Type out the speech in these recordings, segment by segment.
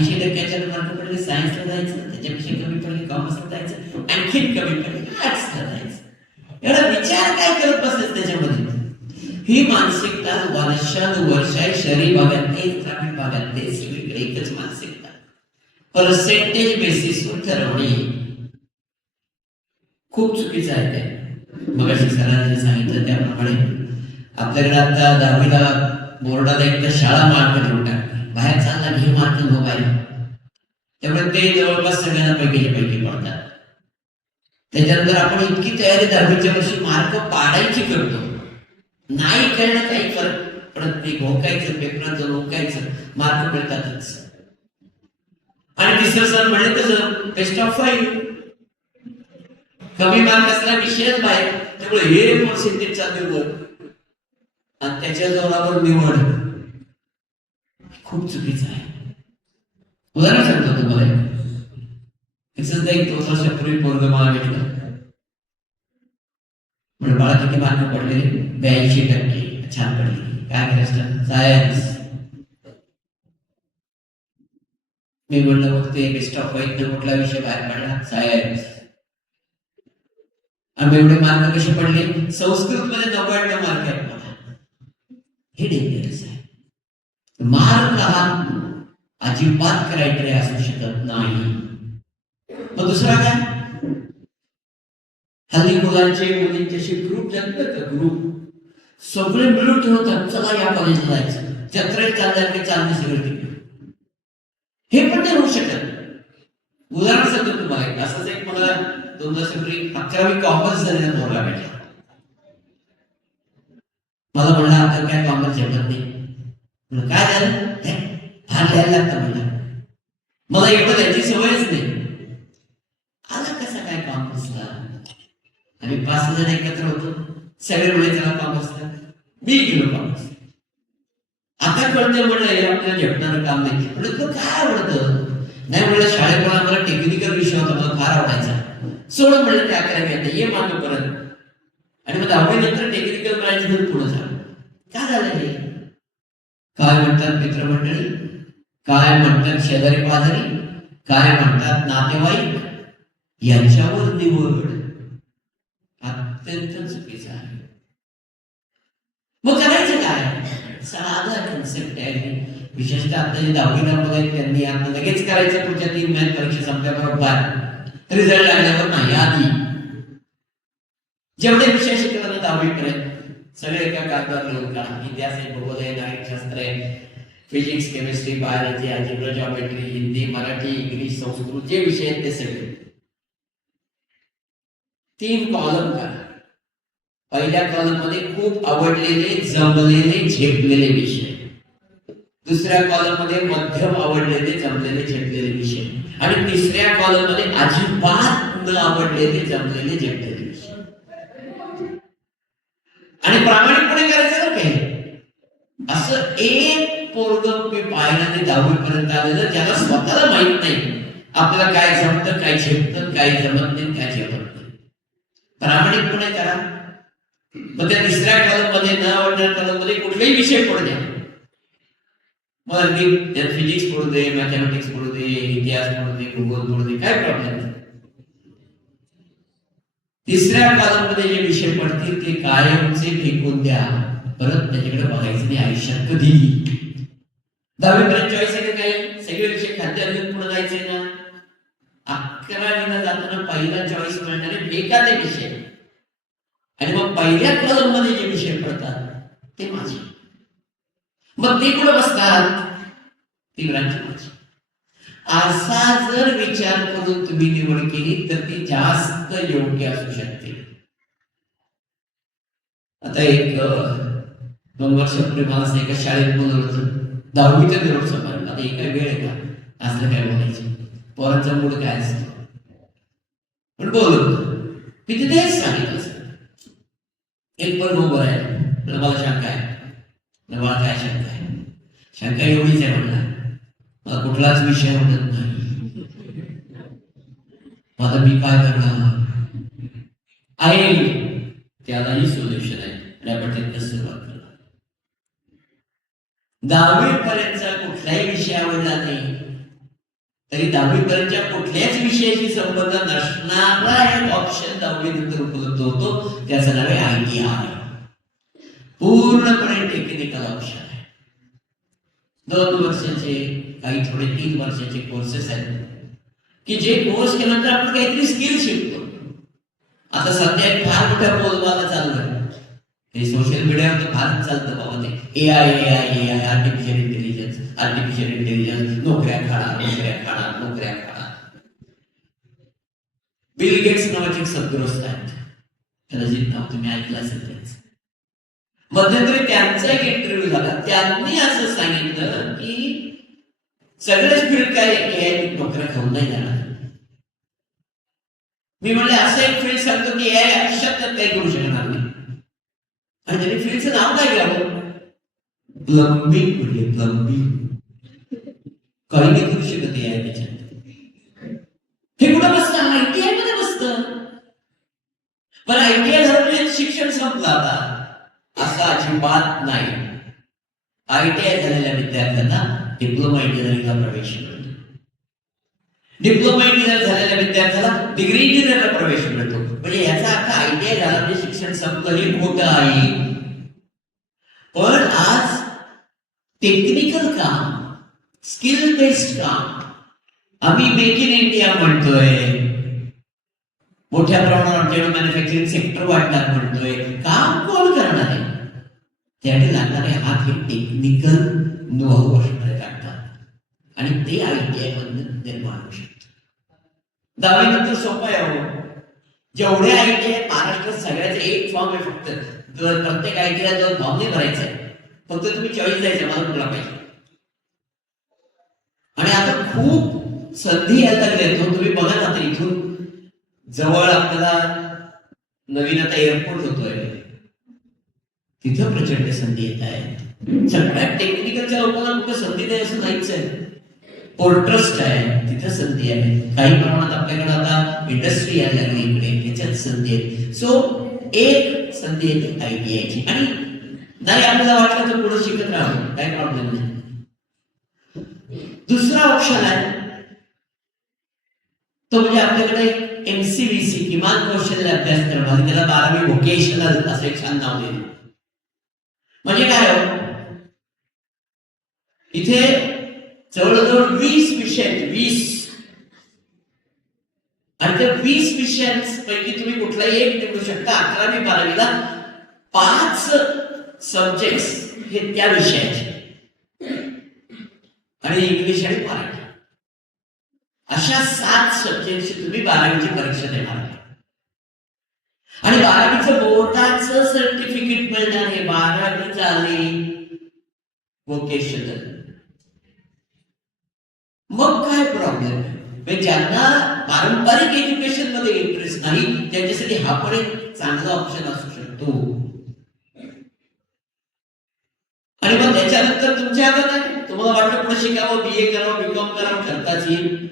80% mark पडले सायन्सला जायचं, त्याच्यापेक्षा कमी पडले कॉमर्सला जायचं, आणखीन कमी पडले आर्ट्सला जायचं. एवढा विचार काय करत बसत त्याच्यामध्ये? ही मानसिकता वर्षानुवर्ष शहरी भागात नाही, ग्रामीण भागात नाही, सगळीकडे एकच मानसिकता, पर्सेंटेज बेसिसवर ठरवणे खूप चुकीचं आहे. ते मगाशी सरांनी सांगितलं त्याप्रमाणे आपल्याकडे आता 10वीला बोर्डाला एकदा शाळा मार्क देऊन टाकली, बाहेर चालला घे मार्क मोबाईल, त्यामुळे ते जवळपास सगळ्यांना पैकी पडतात. त्याच्यानंतर आपण इतकी तयारी 10वीच्या वर्षी मार्क पाडायची करतो, नाही कळलं काही फरक पडत नाही, घोकायचं पेपरात घोकायचं, मार्क मिळतातच. आणि तिसरं सर म्हणले तसं बेस्ट ऑफ 5, कमी मार्क असला विषयच बाहेर, त्यामुळे हे पर्सेंटेज चालू आणि त्याच्या जोरावर निवड खूप चुकीचं आहे. उदाहरण सांगतो तुम्हाला, एक 2 वर्षापूर्वी पोरग मला भेटलं, म्हणजे बाळा किती मार्क पडले? 82%. छान पडले. काय करायचं? सायन्स. मी म्हणलं मग ते बेस्ट ऑफ 5 कुठला विषय बाहेर पडला? सायन्स. आणि एवढे मार्क कसे पडले? संस्कृत मध्ये 99 मार्क आहेत मला. हे डेंजरस आहे. मार्क हा अजिबात क्रायटेरिया असू शकत नाही. मग दुसरा काय? हल्ली मुलांचे मुलींचे ग्रुप जगतात का? ग्रुप सगळे मिळून ठेवतात, चला या कॉलेजला जायचं, जत्रेत चालणार की चालणे सगळं तिकडे. हे पण नाही होऊ शकत. उदाहरण सांगतो तुम्हाला, असंच एक मला 2 वर्षापूर्वी 11वी कॉमर्स झालेला पोरगा भेटला. मला म्हणला आता काय कॉमर्स जमत नाही. काय झालं? फार लिहायला लागतं म्हणलं. मला एवढं त्याची सवयच नाही. आला कसा काय कॉमर्सला? आम्ही 5 जण एकत्र होतो, सगळे म्हणे त्याला कॉमर्सला, मी गेलो कॉमर्स. आता कळतं म्हणलं हे आपल्याला झेपणारं काम नाही. म्हणलं तुला काय आवडतं? नाही म्हणलं शाळेत पण आम्हाला टेक्निकल विषय होता, मला फार आवडायचा. सोड म्हणलं त्या करायला येतं, ये मागं परत. आणि मग 10वी नंतर टेक्निकल ब्रांच घेऊन पुढे झालं. काय झालं हे? काय म्हणतात मित्रमंडळी, काय म्हणतात शेजारी पाजारी, काय म्हणतात नातेवाईक, यांच्यावर निवड अत्यंत चुकीचं आहे. मग करायचं काय? साधा कन्सेप्ट आहे. विशेषतः आता जे 10वीला मुलं आहेत त्यांनी आता लगेच करायचं, पुढच्या 3 महिन्यात परीक्षा संपल्याबरोबर, रिझल्ट लागल्यावर नाही, आधी जेवढे विषय शिकवले ना 10वी पर्यंत सगळे एका कागदावर लिहून काढा. इतिहास आहे, भूगोल आहे, नागरिकशास्त्र आहे, physics, chemistry, biology, algebra, geometry, Hindi, Marathi, English, Sanskrit, जे विषय आहेत ते सगळे 3 कॉलम करा. पहिल्या कॉलम मध्ये खूप आवडलेले, जमलेले, झेपलेले विषय. दुसऱ्या कॉलम मध्ये मध्यम आवडलेले, जमलेले, झेपलेले विषय. आणि तिसऱ्या कॉलम मध्ये अजिबात न आवडलेले, जमलेले, झेपलेले विषय. आणि प्रामाणिकपणे करायचं ना काही. असं एक पोरग मी पाहिलं नाही 10वी पर्यंत आलेलं, ज्याला स्वतःला माहित नाही आपल्याला काय जमतं, काय झेपतं, काय जमत नाही, काय झेपत नाही. प्रामाणिकपणे करा. मग त्या तिसऱ्या कॉलम मध्ये, न आवडणाऱ्या कॉलम मध्ये कुठलाही विषय पडू द्या. मग अगदी त्यात फिजिक्स पडू दे, मॅथमॅटिक्स पडू दे, इतिहास पडू दे, भूगोल पडू दे, काय प्रॉब्लेम नाही. तिसऱ्या कॉलम मध्ये जे विषय पडतील ते कायमचे फेकून द्या, परत त्याच्याकडे बघायचं नाही आयुष्यात कधी. 10वी पर्यंत चॉईस आहे काही, सगळे विषय खाद्यात पुढे जायचे ना. 11वीला जाताना पहिला चॉईस मिळणारे फेका ते विषय, आणि मग पहिल्या कॉलम मध्ये जे विषय पडतात ते माझे. मग ते कुठे बसतात? ती ब्रांच माझी. असा जर विचार करून तुम्ही निवड केली तर ती जास्त योग्य असू शकते. आता एक 2 वर्षापूर्वी मला एका शाळेत बोलवलं होतं, 10वीच्या निरोप समारंभ. आता एका वेळ आहे का असलं काय बोलायचं? पोरांचा मूड काय असतो, पण बोलवलं. मी तिथेच सांगितलं एक पण उभं आहे, मला शंका आहे. मला काय शंका आहे? शंका एवढीच आहे म्हणला, मला कुठलाच विषय आवडत नाही. आता मी काय करणार आहे? त्यालाही सोल्युशन आहे. आणि आपण तिथं सुरुवात करणार. 10वी पर्यंतचा कुठलाही विषय आवडला नाही तरी 10वी पर्यंतच्या कुठल्याच विषयाशी संबंध नसणारा एक ऑप्शन 10वी नंतर उपलब्ध होतो, त्याचं नाव आहे ITI. पूर्णपणे टेक्निकल ऑप्शन आहे. 2 वर्षाचे, काही थोडे 3 वर्षाचे कोर्सेस आहेत की जे कोर्स केल्यानंतर आपण काहीतरी स्किल शिकतो. आता सध्या एक फार मोठ्या बोलबाला चालू आहे, हे सोशल मीडियावर तर फारच चालतं बाबा ते AI आर्टिफिशियल इंटेलिजन्स, नोकऱ्या खाणार. बिल गेट्स नावाचे एक सद्ग्रस्त आहेत, कदाचित नाव तुम्ही ऐकलं असेल त्यांचं. मध्यंतरी त्यांचा एक इंटरव्ह्यू झाला, त्यांनी असं सांगितलं की सगळेच फील्ड काय AI नोकऱ्या खाऊन नाही जाणार. मी म्हणले असं एक फील्ड सांगतो की AI आयुष्यात काही करू शकणार नाही, आणि त्यांनी फील्डचं नाव काय घ्यावं? प्लंबिंग. म्हणजे प्लंबिंग काही नाही करू शकत AI त्याच्यात. हे कुठं बसतं? ITI मध्ये बसतं. पण ITI झालं शिक्षण संपलं आता, असं अजिबात नाही. ITI झालेल्या विद्यार्थ्यांना डिप्लोमा इंजिनिअरिंगला प्रवेश मिळतो. डिप्लोमा इंजिनियर झालेल्या विद्यार्थ्याला डिग्री इंजिनिअरला प्रवेश मिळतो. म्हणजे याचा अर्थ ITI झाला म्हणजे शिक्षण संपलं हे खोटं आहे. पण आज टेक्निकल काम, स्किल बेस्ड काम, आम्ही मेक इन इंडिया म्हणतोय, मोठ्या प्रमाणावर मॅन्युफॅक्चरिंग सेक्टर वाढणार म्हणतोय. काम कोण करणार आहे? त्यासाठी लागणारे हात हे टेक्निकल नो-हाऊ असणारे लागतात, आणि ते ITI मधून निर्माण होऊ शकतं. 10वी नंतर सोपं आहे. जेवढे ITI महाराष्ट्रात सगळ्याचे एक फॉर्म आहे फक्त. प्रत्येक ITI ला 2 फॉर्म नाही भरायचा आहे, फक्त तुम्ही चॉईस द्यायचं मला कुठला पाहिजे. आणि आता खूप संधी यायला लागल्या. तुम्ही बघा ना, आता इथून जवळ आपल्याला नवीन आता एअरपोर्ट होतोय, तिथं प्रचंड संधी येत आहे. सगळ्या टेक्निकलच्या लोकांना कुठं संधी नाही असं नाहीच आहे. पोर्ट ट्रस्ट आहे, तिथं संधी आहे. काही प्रमाणात आपल्याकडे आता इंडस्ट्री यायला लागली इकडे, त्याच्यात संधी आहे. सो एक संधी येते ITI ची, आणि नाही आपल्याला वाटलं तर पुढे शिकत राहू, काही प्रॉब्लेम नाही. दुसरा ऑप्शन आहे तो म्हणजे आपल्याकडे MCVC किमान कौशल्य अभ्यासक्रम आहे, त्याला 12वी व्होकेशनल असं एक छान नाव दिलं. म्हणजे काय हो, इथे जवळजवळ 20 विषय आहेत, 20. आणि त्या 20 विषयांपैकी तुम्ही कुठलाही एक निवडू शकता. 11वी 12वीला 5 सब्जेक्ट्स हे त्या विषयाचे, आणि इंग्लिश आणि मराठी अशा 7 सब्जेक्टची तुम्ही 12वीची परीक्षा देणार. आणि 12वीचं बोर्डाचं सर्टिफिकेट मिळणार आहे. 12वी झाली व्होकेशनल. मग काय प्रॉब्लेम आहे? ज्यांना पारंपरिक एज्युकेशन मध्ये इंटरेस्ट नाही त्यांच्यासाठी हा पण एक चांगला ऑप्शन असू शकतो. आणि मग त्याच्यानंतर तुमच्या हातात आहे, तुम्हाला वाटलं पुढे शिकावं, BA करावं, BCom करावं, करताच येईल.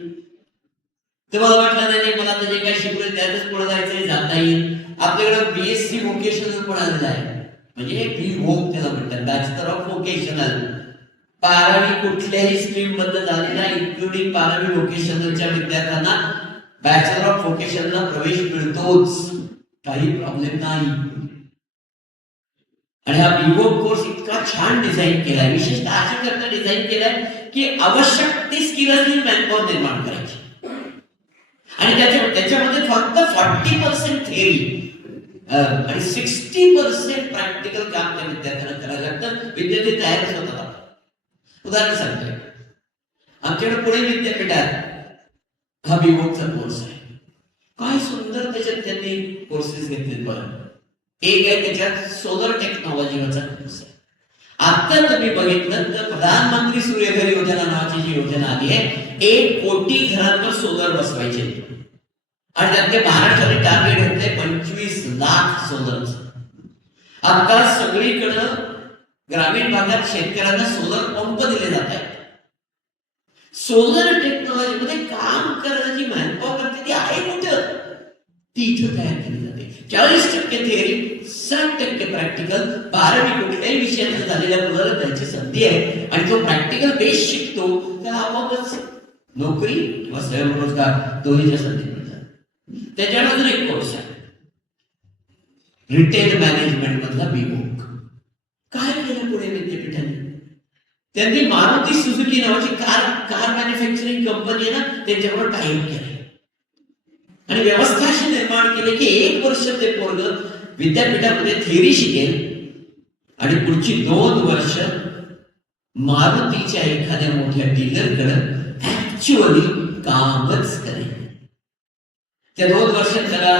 तुम्हाला वाटलं नाही मला तर जे काही शिकवलं त्यातच पुढे जायचंय, जाता येईल. आपल्याकडे BSc व्होकेशनल पण आलेलं आहे, म्हणजे BVOC त्याला म्हणतात, बॅचलर ऑफ व्होकेशनल. 12वी कुठल्याही स्ट्रीम मध्ये झालेला इन्क्लुडिंग 12वी व्होकेशनलच्या विद्यार्थ्यांना बॅचलर ऑफ व्होकेशनलला प्रवेश मिळतोच, काही प्रॉब्लेम नाही. आणि हा BVOC कोर्स इतका छान डिझाईन केलाय, विशेषतः अशा करता डिझाईन केलाय की आवश्यक ती स्किल असलेली मॅनपॉवर निर्माण करायची. आणि त्याच्यामध्ये फक्त 40% थेअरी आणि 60% प्रॅक्टिकल काम त्या विद्यार्थ्यांना करायला लागतं. विद्यार्थी तयारच होतात. उदाहरण सांगतोय, आमच्याकडे पुणे विद्यापीठात हा BVOCचा कोर्स आहे. काय सुंदर त्याच्यात त्यांनी कोर्सेस घेतले. बरं, एक आहे त्याच्यात सोलर टेक्नॉलॉजीवरचा कोर्स आहे. आता तुम्ही बघितलं तर प्रधानमंत्री सूर्यघर योजना नावाची जी योजना आली आहे, 1 कोटी घरांवर सोलर बसवायचे, आणि त्यातले महाराष्ट्राने टार्गेट घेतलंय 25 लाख सोलरचं. आता सगळीकडं ग्रामीण भागात शेतकऱ्यांना सोलर पंप दिले जात आहेत. सोलर टेक्नॉलॉजी मध्ये काम करण्याची मॅनपॉवर ती आहे कुठं? ती इथं तयार केली जाते. 40% थेअरी, 60% प्रॅक्टिकल. 12वी कुठल्याही विषयात झालेल्या मुलाला त्यांची संधी आहे, आणि तो प्रॅक्टिकल बेस शिकतो त्याला आपोआपच नोकरी किंवा स्वयंरोजगार दोन्हीच्या संधी मिळतात. त्याच्यावर अजून एक कोर्स आहे रिटेल मॅनेजमेंट मधला बीवोक. काय केलं पुणे विद्यापीठाने? त्यांनी मारुती सुझुकी नावाची कार मॅन्युफॅक्चरिंग कंपनी आहे ना त्याच्यावर टाईप केलं आणि व्यवस्था अशी निर्माण केली की 1 वर्ष ते पोरग विद्यापीठामध्ये थिअरी शिकेल आणि पुढची 2 वर्ष मारुतीच्या एखाद्या मोठ्या डीलरकडे ऍक्च्युअली कामच करेल. त्या 2 वर्षात त्याला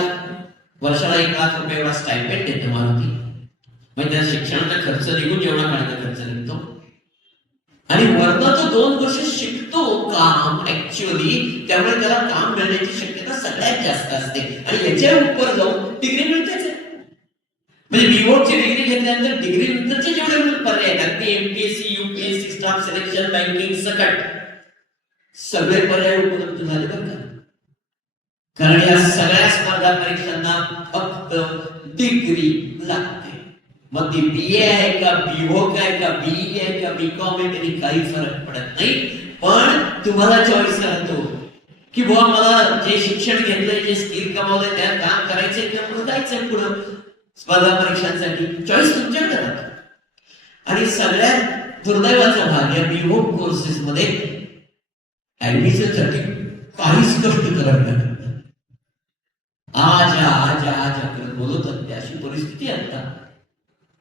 वर्षाला 1 लाख रुपये एवढा स्टायपेंड देते मारुती. म्हणजे त्या शिक्षणाचा खर्च निघून जेवढा काढायचा खर्च निघतो आणि वरनं तो 2 वर्ष शिकतो काम ऍक्च्युअली. त्यामुळे त्याला काम मिळण्याची शक्यता सगळ्यात जास्त असते आणि याच्या उपर जाऊन डिग्री मिळतेच. म्हणजे बीवोकची डिग्री घेतल्यानंतर डिग्री नंतरचे जेवढे पर्याय आहेत अगदी MPSC UPSC staff selection banking सकट सगळे पर्याय उपलब्ध झाले बरं का. कारण या सगळ्या स्पर्धा परीक्षांना फक्त डिग्री लागते. मग ती बीए आहे का बीवोक आहे का बीई आहे का बीकॉम आहे तरी काही फरक पडत नाही. पण तुम्हाला चॉईस राहतो की बुवा मला जे शिक्षण घेतलंय जे स्किल कमावलंय त्यात काम करायचंय किंवा पुढे जायचंय पुढं स्पर्धा परीक्षांसाठी. चॉईस तुमच्याकडे राहतो. आणि सगळ्यात दुर्दैवाचा भाग या बीवोक कोर्सेस मध्ये ऍडमिशन साठी काहीच कष्ट करावे लागत. आज करत बोलत अशी परिस्थिती आता.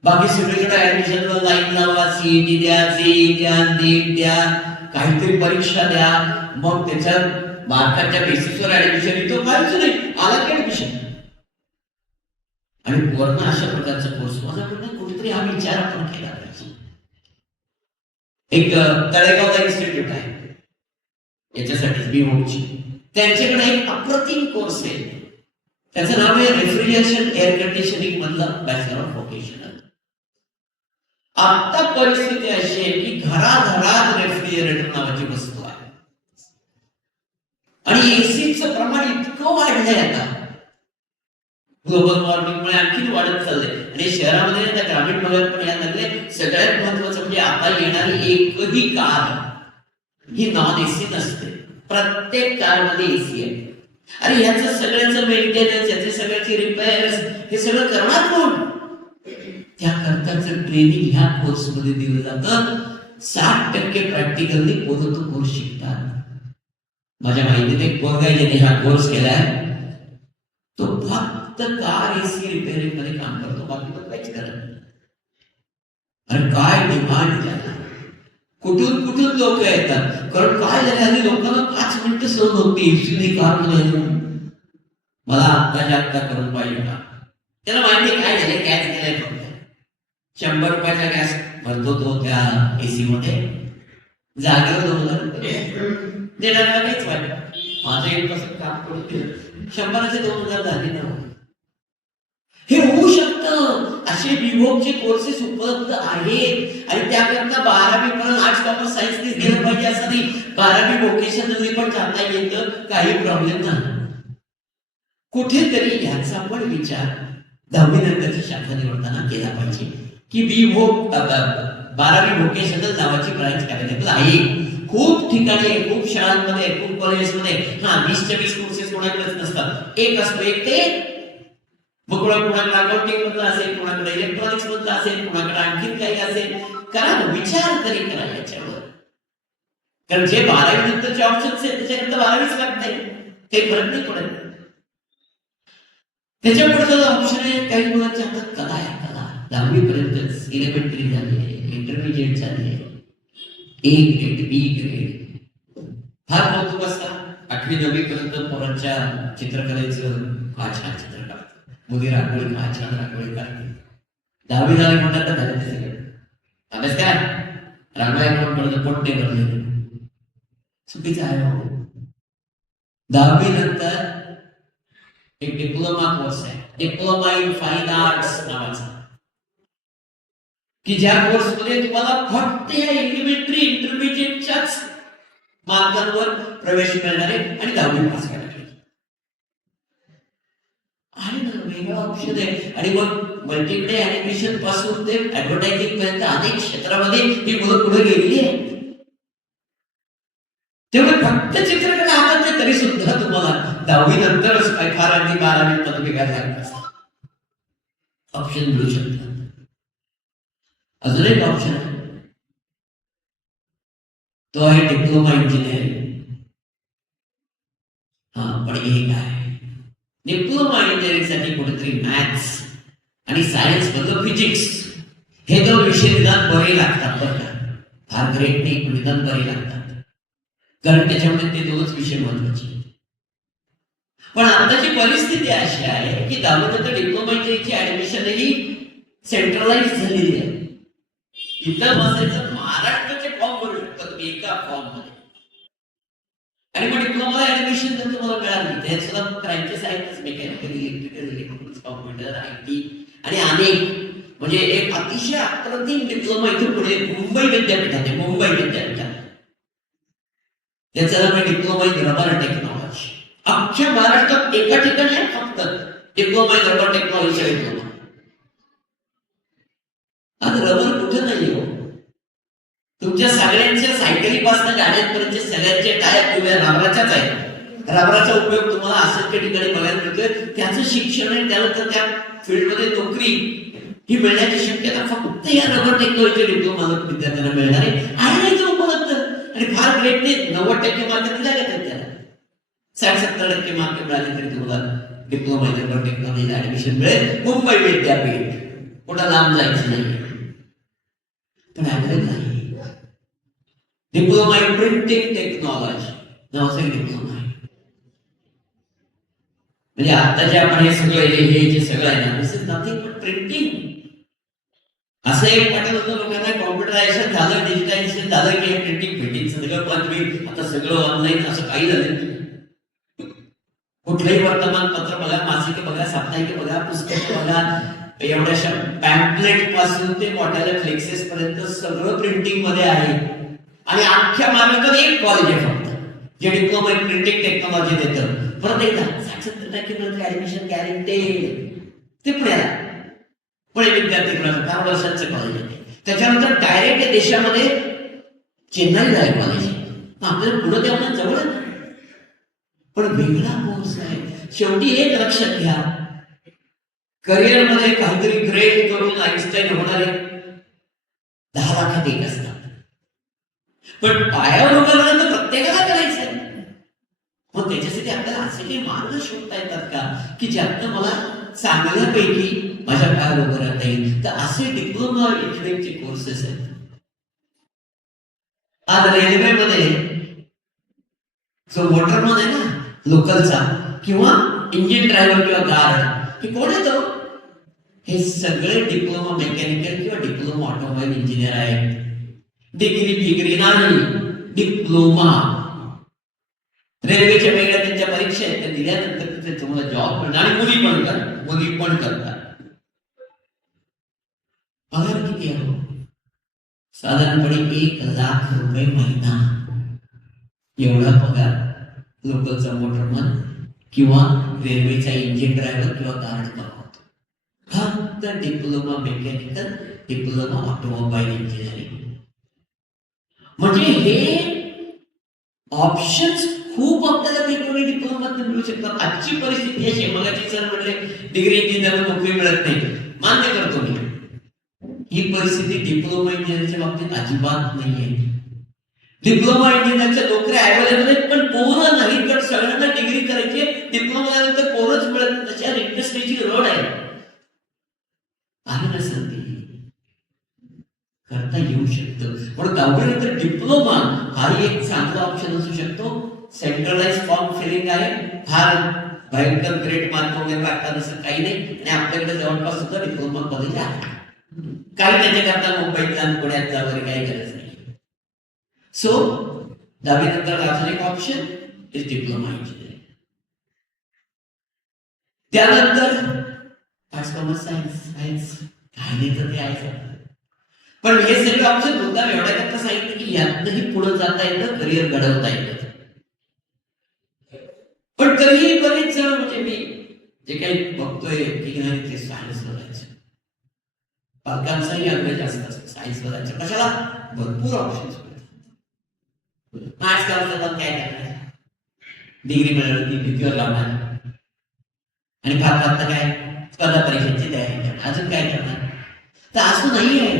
बाकी सगळीकडे ऍडमिशनला लाईन लावा, सीईटी द्या, जेईई द्या, नीट द्या, काहीतरी परीक्षा द्या, मग त्याच्यात मार्काच्या बेसिसवर ऍडमिशन येतो. काहीच नाही, आला की ऍडमिशन. आणि वर्ण अशा प्रकारचा कोर्स माझा म्हणणं कुठेतरी हा विचार आपण केला पाहिजे. एक तळेगावला इन्स्टिट्यूट आहे याच्यासाठी बीवोकची. त्यांच्याकडे एक अप्रतिम कोर्स आहे. त्याचं नाव आहे रेफ्रिजरेशन एअर कंडिशनिंग मधला बॅचलर ऑफ व्होकेशनल. आता परिस्थिती अशी आहे की घराघरात रेफ्रिजरेटर नावाची वस्तू आहे आणि एसीचं प्रमाण इतकं वाढलंय आता. ग्लोबल वॉर्मिंगमुळे आणखी वाढत चाललंय आणि शहरामध्ये त्या ग्रामीण भागात पण यायला लागले. सगळ्यात महत्वाचं म्हणजे आता येणारी एकही कार ही नॉन एसी नसते. प्रत्येक कार मध्ये एसी आहे. अरे ह्याचं सगळ्याचं मेंटेनन्स, याचे सगळ्याचे रिपेअर्स हे सगळं करणार कोण? त्याकरताचं ट्रेनिंग ह्या कोर्स मध्ये दिलं जातं. 60% प्रॅक्टिकली पोरं तो कोर्स शिकतात. माझ्या माहितीत एक पोरगा आहे ज्याने हा कोर्स केलाय. तो फक्त कार एसी रिपेअरिंग मध्ये काम करतो, बाकी पण काहीच करत नाही. आणि काय डिमांड त्याला, कुठून कुठून लोक येतात. कारण काय झालं लोकांना 5 मिनिटं सहन होती एसीने कार मला आत्ताच्या आत्ता करून पाहिजे का. त्याला माहिती काय झालं, गॅस गेलाय फक्त 100 रुपयाचा गॅस भरतो तो त्या एसी मध्ये, जागेवर 2000 रुपये देणाऱ्याला काहीच वाटत. माझं 1% काम करून 100चे 2000 झाले ना. हे होऊ शकतं. असे बीवोकचे कोर्सेस उपलब्ध आहेत आणि त्याकरता 12वी पर्यंत आर्ट्स कॉमर्स सायन्स गेलं पाहिजे असं नाही. 12वी व्होकेशनल पण जाता येतं, काही प्रॉब्लेम नाही. कुठेतरी ह्याचा पण विचार 10वी नंतरची शाखा निवडताना केला पाहिजे की बीवोक 12वी व्होकेशनल नावाची ब्रांच अवेलेबल आहे. खूप ठिकाणी आहे, खूप शाळांमध्ये, खूप कॉलेजेसमध्ये. 20च्या 20 कोर्सेस कोणाकडेच नसतात. एक असतो, एक ते मग कोणाकडे अकाउंटिंग मधलं असेल, कोणाकडे इलेक्ट्रॉनिक्स मधलं असेल, कोणाकडे आणखी काही असेल. करा विचार तरी करा याच्यावर. कारण जे 12वी नंतरचे ऑप्शन्स आहेत त्याच्याकरता 12वीच लागते, काही फरक नाही पडत. त्याच्या पुढे ऑप्शन आहे काही मुलांच्या हातात कला आहे. कला 10वी पर्यंत एलिमेंटरी झाली, इंटरमिजिएट झाली, ए ग्रेड बी ग्रेड फार कौतुक असतात. 8वी 9वी पर्यंत पोरांच्या चित्रकलेचं हा छान चित्र काढतात. मुली रांगोळी हा छान रांगोळी काढते. 10वी झाली म्हणतात झालं ते सगळं अभ्यास करा, रांगोळ्या म्हणून पडलं पोट नाही भरले, चुकीचं आहे. 10वी नंतर एक डिप्लोमा कोर्स आहे, डिप्लोमा इन फाईन आर्ट्स नावाचा, की ज्या कोर्स मध्ये तुम्हाला फक्त एलिमेंटरी इंटरमिजिएटच्याच मार्गांवर प्रवेश मिळणार आहे आणि 10वी पास करायला आहे ना. वेगळा ऑप्शन आहे. आणि मग मल्टीमीडिया ऍनिमेशन पासून ते ऍडव्हर्टायझिंग पर्यंत अनेक क्षेत्रामध्ये ही मुलं पुढे गेलेली आहे. तेव्हा फक्त वृत्तचित्रकडे हातात नाही तरी सुद्धा तुम्हाला 10वी नंतरच काय फार अगदी 12वी पदवी घ्यायला लागतात ऑप्शन मिळू शकतात. अजून एक ऑप्शन आहे, तो आहे डिप्लोमा इंजिनिअरिंग. पण हे काय, डिप्लोमा इंजिनिअरिंग साठी कुठेतरी मॅथ्स आणि सायन्स मधलं फिजिक्स हे दोन विषय निदान बरे लागतात बरं का, फार ग्रेट नाही पण निदान बरे लागतात, कारण त्याच्यामध्ये ते दोनच विषय महत्वाचे. पण आताची परिस्थिती अशी आहे की 10वी नंतर डिप्लोमा इंजिनिअरिंगची ऍडमिशन ही सेंट्रलाइज झालेली आहे. इथं बसायचं महाराष्ट्राचे फॉर्म भरू शकतात तुम्ही एका फॉर्म मध्ये, आणि मग डिप्लोमाला ऍडमिशन जर तुम्हाला मिळाली त्यात सुद्धा ब्रँचेस आहेतच, mechanical, electrical, electronics, computer, IT आणि अनेक, म्हणजे एक अतिशय अप्रतिम डिप्लोमा इथून पुढे मुंबई विद्यापीठात आहे, मुंबई विद्यापीठात. त्याचं नाव आहे डिप्लोमा इन रबर टेक्नॉलॉजी. अख्ख्या महाराष्ट्रात एका ठिकाणी आहे फक्त डिप्लोमा इन रबर टेक्नॉलॉजीचा डिप्लोमा. आता रबर कुठे नाही हो, तुमच्या सगळ्यांच्या सायकलीपासून गाड्यांपर्यंत सगळ्यांचे टायर तुम्ही रबराच्याच आहेत. रबराचा उपयोग तुम्हाला असंख्य ठिकाणी बघायला मिळतोय. त्याचं शिक्षण आहे, त्यानंतर त्या फील्डमध्ये नोकरी ही मिळण्याची शक्यता फक्त या रबर टेक्नॉलॉजी डिप्लोमा विद्यार्थ्यांना मिळणार आहे तो उपलब्ध. आणि फार ग्रेट नाही, 90% मार्क दिला जातात त्याला, 60-70% मार्क मिळाले तरी तुम्हाला डिप्लोमा इन रबर टेक्नॉलॉजीला ऍडमिशन मिळेल. मुंबई विद्यापीठ, कुठं लांब जायचं नाही. पण ऍव्हरेज नाही, डिप्लोमा इन प्रिंटिंग टेक्नॉलॉजी नावाचा डिप्लोमा आहे. म्हणजे आता जे आपण हे सगळं हे जे सगळं आहे ना, दिस इज नथिंग बट प्रिंटिंग. असं एक वाटत होतं लोकांना कॉम्प्युटरायझेशन झालं, डिजिटायझेशन झालं की प्रिंटिंग फिटिंग सगळं बंद होईल, आता सगळं ऑनलाईन, असं काही झालं. कुठलंही वर्तमानपत्र बघा, मासिके बघा, साप्ताहिके बघा, पुस्तक बघा, एवढ्याशा पॅम्पलेट पासून ते मोठ्या फ्लेक्सेस पर्यंत सगळं प्रिंटिंग मध्ये आहे. आणि अख्ख्या महाराष्ट्रात एक कॉलेज आहे फक्त जे डिप्लोमा इन प्रिंटिंग टेक्नॉलॉजी देतं. परत एकदा 60-70% ऍडमिशन गॅरंटेड. ते पुण्याला, पुणे विद्यापीठ 4 वर्षांचं कॉलेज आहे. त्याच्यानंतर डायरेक्ट देशामध्ये चेन्नईला आहे कॉलेज. आपल्याला पुढे तेवढं जवळ आहे, पण वेगळा कोर्स आहे. शेवटी एक लक्षात घ्या, करिअर मध्ये काहीतरी ग्रेट करून आईन्स्टाईन होणारे 10 लाखात एक असतात, पण पायावर उभं राहणं प्रत्येकाला करायचं आहे. मग त्याच्यासाठी आपल्याला असे काही मार्ग शोधता येतात का की ज्यातनं मला चांगल्यापैकी माझ्या पायावर उभं राहता येईल. तर असे डिप्लोमा इंजिनिअरिंगचे कोर्सेस आहेत. आज रेल्वेमध्ये जो मोटरमन आहे ना लोकलचा, किंवा इंजिन ड्रायव्हर किंवा गार्ड, हे कोण येतो, हे सगळे डिप्लोमा मेकॅनिकल किंवा डिप्लोमा ऑटोमोबाईल इंजिनियर आहेत. डिग्री नाही, डिप्लोमा. रेल्वेच्या वेगळ्या त्यांच्या परीक्षा आहेत, त्या दिल्यानंतर तिथे तुम्हाला जॉब मिळणार. आणि मुली पण करतात. पगार किती आहे, साधारणपणे 1 लाख रुपये महिना. एवढा पगार लोकलचा मोटरमन किंवा रेल्वेचा इंजिन ड्रायव्हर किंवा गार्ड करतो. फक्त diploma mechanical, diploma automobile engineering. म्हणजे हे ऑप्शन्स खूप आपल्याला वेगवेगळे डिप्लोमा मिळू शकतात. आजची परिस्थिती अशी, मगाची सर म्हणले डिग्री इंजिनिअर नोकरी मिळत नाही, मान्य करतो मी. ही परिस्थिती डिप्लोमा इंजिनिअरच्या बाबतीत अजिबात नाहीये. डिप्लोमा इंजिनिअरच्या नोकऱ्या अवेलेबल आहेत, पण पोरं नाही, तर सगळ्यांना डिग्री करायची, डिप्लोमा झाल्यानंतर पोरच मिळत नाही. तशा इंडस्ट्रीची रोड आहे ना संधी, करता येऊ शकतं. पण 10वी नंतर डिप्लोमा हा एक चांगला ऑप्शन असू शकतो. सेंट्रलाइज फॉर्म फिलिंग आहे, फार भयंकर ग्रेट मार्क वगैरे लागतात असं काही नाही. आणि आपल्याकडे जवळपास सुद्धा डिप्लोमा कॉलेज आहे, कारण त्याच्याकरता मुंबईत जा, पुण्यात जा वगैरे काही गरज नाही. सो 10वी नंतर अजून एक ऑप्शन इज डिप्लोमा इंजिनिअरिंग. त्यानंतर आर्ट्स, कॉमर्स, सायन्स काही तर ते आहे. पण हे सगळे ऑप्शन मुद्दाम एवढ्याकरता सांगितलं की यातही पुढे जाता येतं, करिअर घडवता येतं. पण तरीही बरेच जण, म्हणजे मी जे काही बघतोय की नाही ते सायन्स बघायचं, पालकांचाही आग्रह जास्त असतो सायन्स बघायचं. कशाला, भरपूर ऑप्शन्स. आर्ट्स करायचं काय करणार, डिग्री मिळवली भीतीवर लावणार आणि फार फार तर काय स्पर्धा परीक्षेची तयारी करणार, अजून काय करणार? तर असं नाही आहे.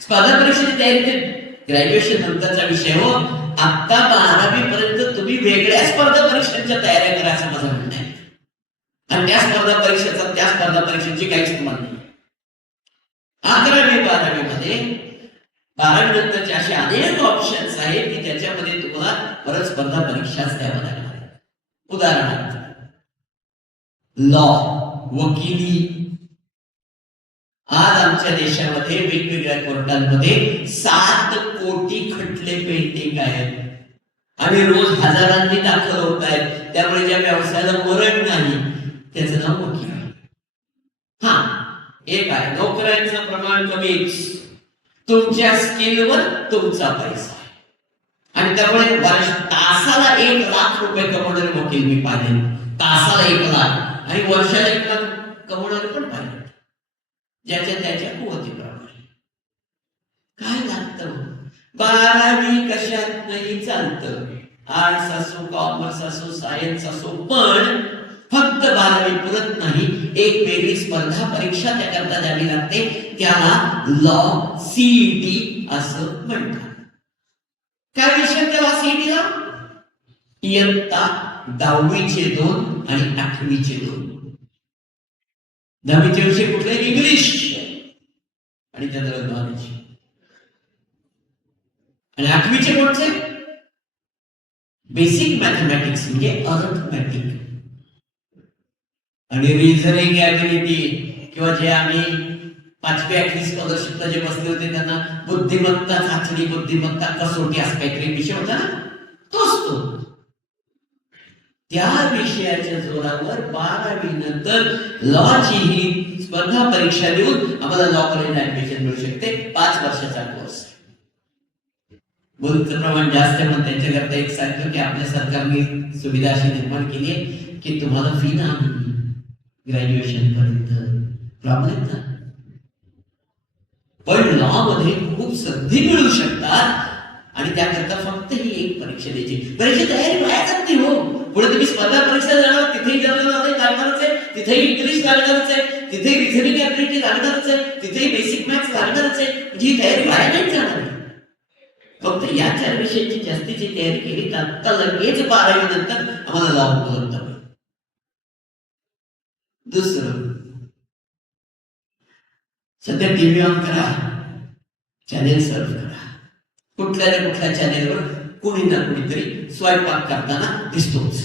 स्पर्धा परीक्षेची तयारी ग्रॅज्युएशन नंतरचा विषय हो. आता 12वी पर्यंत तुम्ही वेगळ्या स्पर्धा परीक्षांच्या तयाऱ्या करा असं माझं म्हणणं आहे. आणि त्या स्पर्धा परीक्षेची काही संबंध नाही. 11वी 12वी मध्ये 12वी नंतरचे असे अनेक ऑप्शन्स आहेत की ज्याच्यामध्ये तुम्हाला परत स्पर्धा परीक्षाच द्याव्या लागणार. उदाहरणार्थ लॉ, वकिली. आज आमच्या देशामध्ये वेगवेगळ्या कोर्टांमध्ये 7 कोटी खटले पेंडिंग आहेत आणि रोज हजारांनी दाखल होत आहेत. त्यामुळे ज्या व्यवसायाला मरण नाही त्याचं नाव वकील. हा एक आहे, नोकऱ्यांचं प्रमाण कमीच, तुमच्या स्किलवर तुमचा पैसा. आणि त्यामुळे तासाला 1 लाख रुपये कमवणारे वकील मी पाहिले. तासाला 1 लाख आणि वर्षाला 1 लाख कमवणारे पण पाहिले, ज्याच्या त्याच्या कुवतीप्रमाणे. काय लागतं? 12वी कशात नाही चालतं. आर्ट्स असो, कॉमर्स असो, सायन्स असो, पण फक्त 12वी पुरत नाही. एक वेगळी स्पर्धा परीक्षा त्याकरता द्यावी लागते, त्याला लॉ सीईटी असं म्हणतात. काय विषय तेव्हा सीईटीला? इयत्ता 10वीचे 2 आणि 8वीचे 2. 10वीचे विषय कुठले? इंग्लिश आणि जनरल नॉलेज. आणि 8वीचे कोणते? बेसिक मॅथमॅटिक्स म्हणजे अर्थमॅटिक आणि रिझनिंग ॲबिलिटी, किंवा जे आम्ही 5वी 8वी स्कॉलरशिपला जे बसले होते त्यांना बुद्धिमत्ता चाचणी, बुद्धिमत्ता कसोटी असं काहीतरी विषय होता ना, तोच तो. त्या विषयाच्या जोरावर 12वी नंतर लॉची ही स्पर्धा परीक्षा देऊन आम्हाला लॉ कॉलेज ऍडमिशन मिळू शकते. 5 वर्षाचा कोर्स. मुलीचं प्रमाण जास्त आहे, म्हणून त्यांच्याकरता एक सांगितलं की आपल्या सरकारने सुविधा अशी निर्माण केली आहे की तुम्हाला फी नाही ग्रॅज्युएशन पर्यंत. प्रॉब्लेम ना. पण लॉ मध्ये खूप संधी मिळू शकतात आणि त्याकरता फक्त ही एक परीक्षा द्यायची. परीक्षा तयारी व्हायला जात नाही हो. पुढे तुम्ही स्पर्धा परीक्षा जाणार, तिथेही जनरल नॉलेज लागणारच आहे, तिथेही इंग्लिश लागणारच आहे, तिथेही रिझनिंग ॲबिलिटी लागणारच आहे, तिथेही बेसिक मॅथ्स लागणारच आहे. म्हणजे ही तयारी व्हायला नाही जाणार. फक्त या 4 विषयाची जास्तीची तयारी केली तर आता लगेच 12वी नंतर आम्हाला लॉ उपलब्ध होईल. दुसरं, सध्या टीव्ही ऑन करा, चॅनेल सर्व करा. कुठल्या ना कुठल्या चॅनेलवर कोणी ना कोणीतरी स्वयंपाक करताना दिसतोच.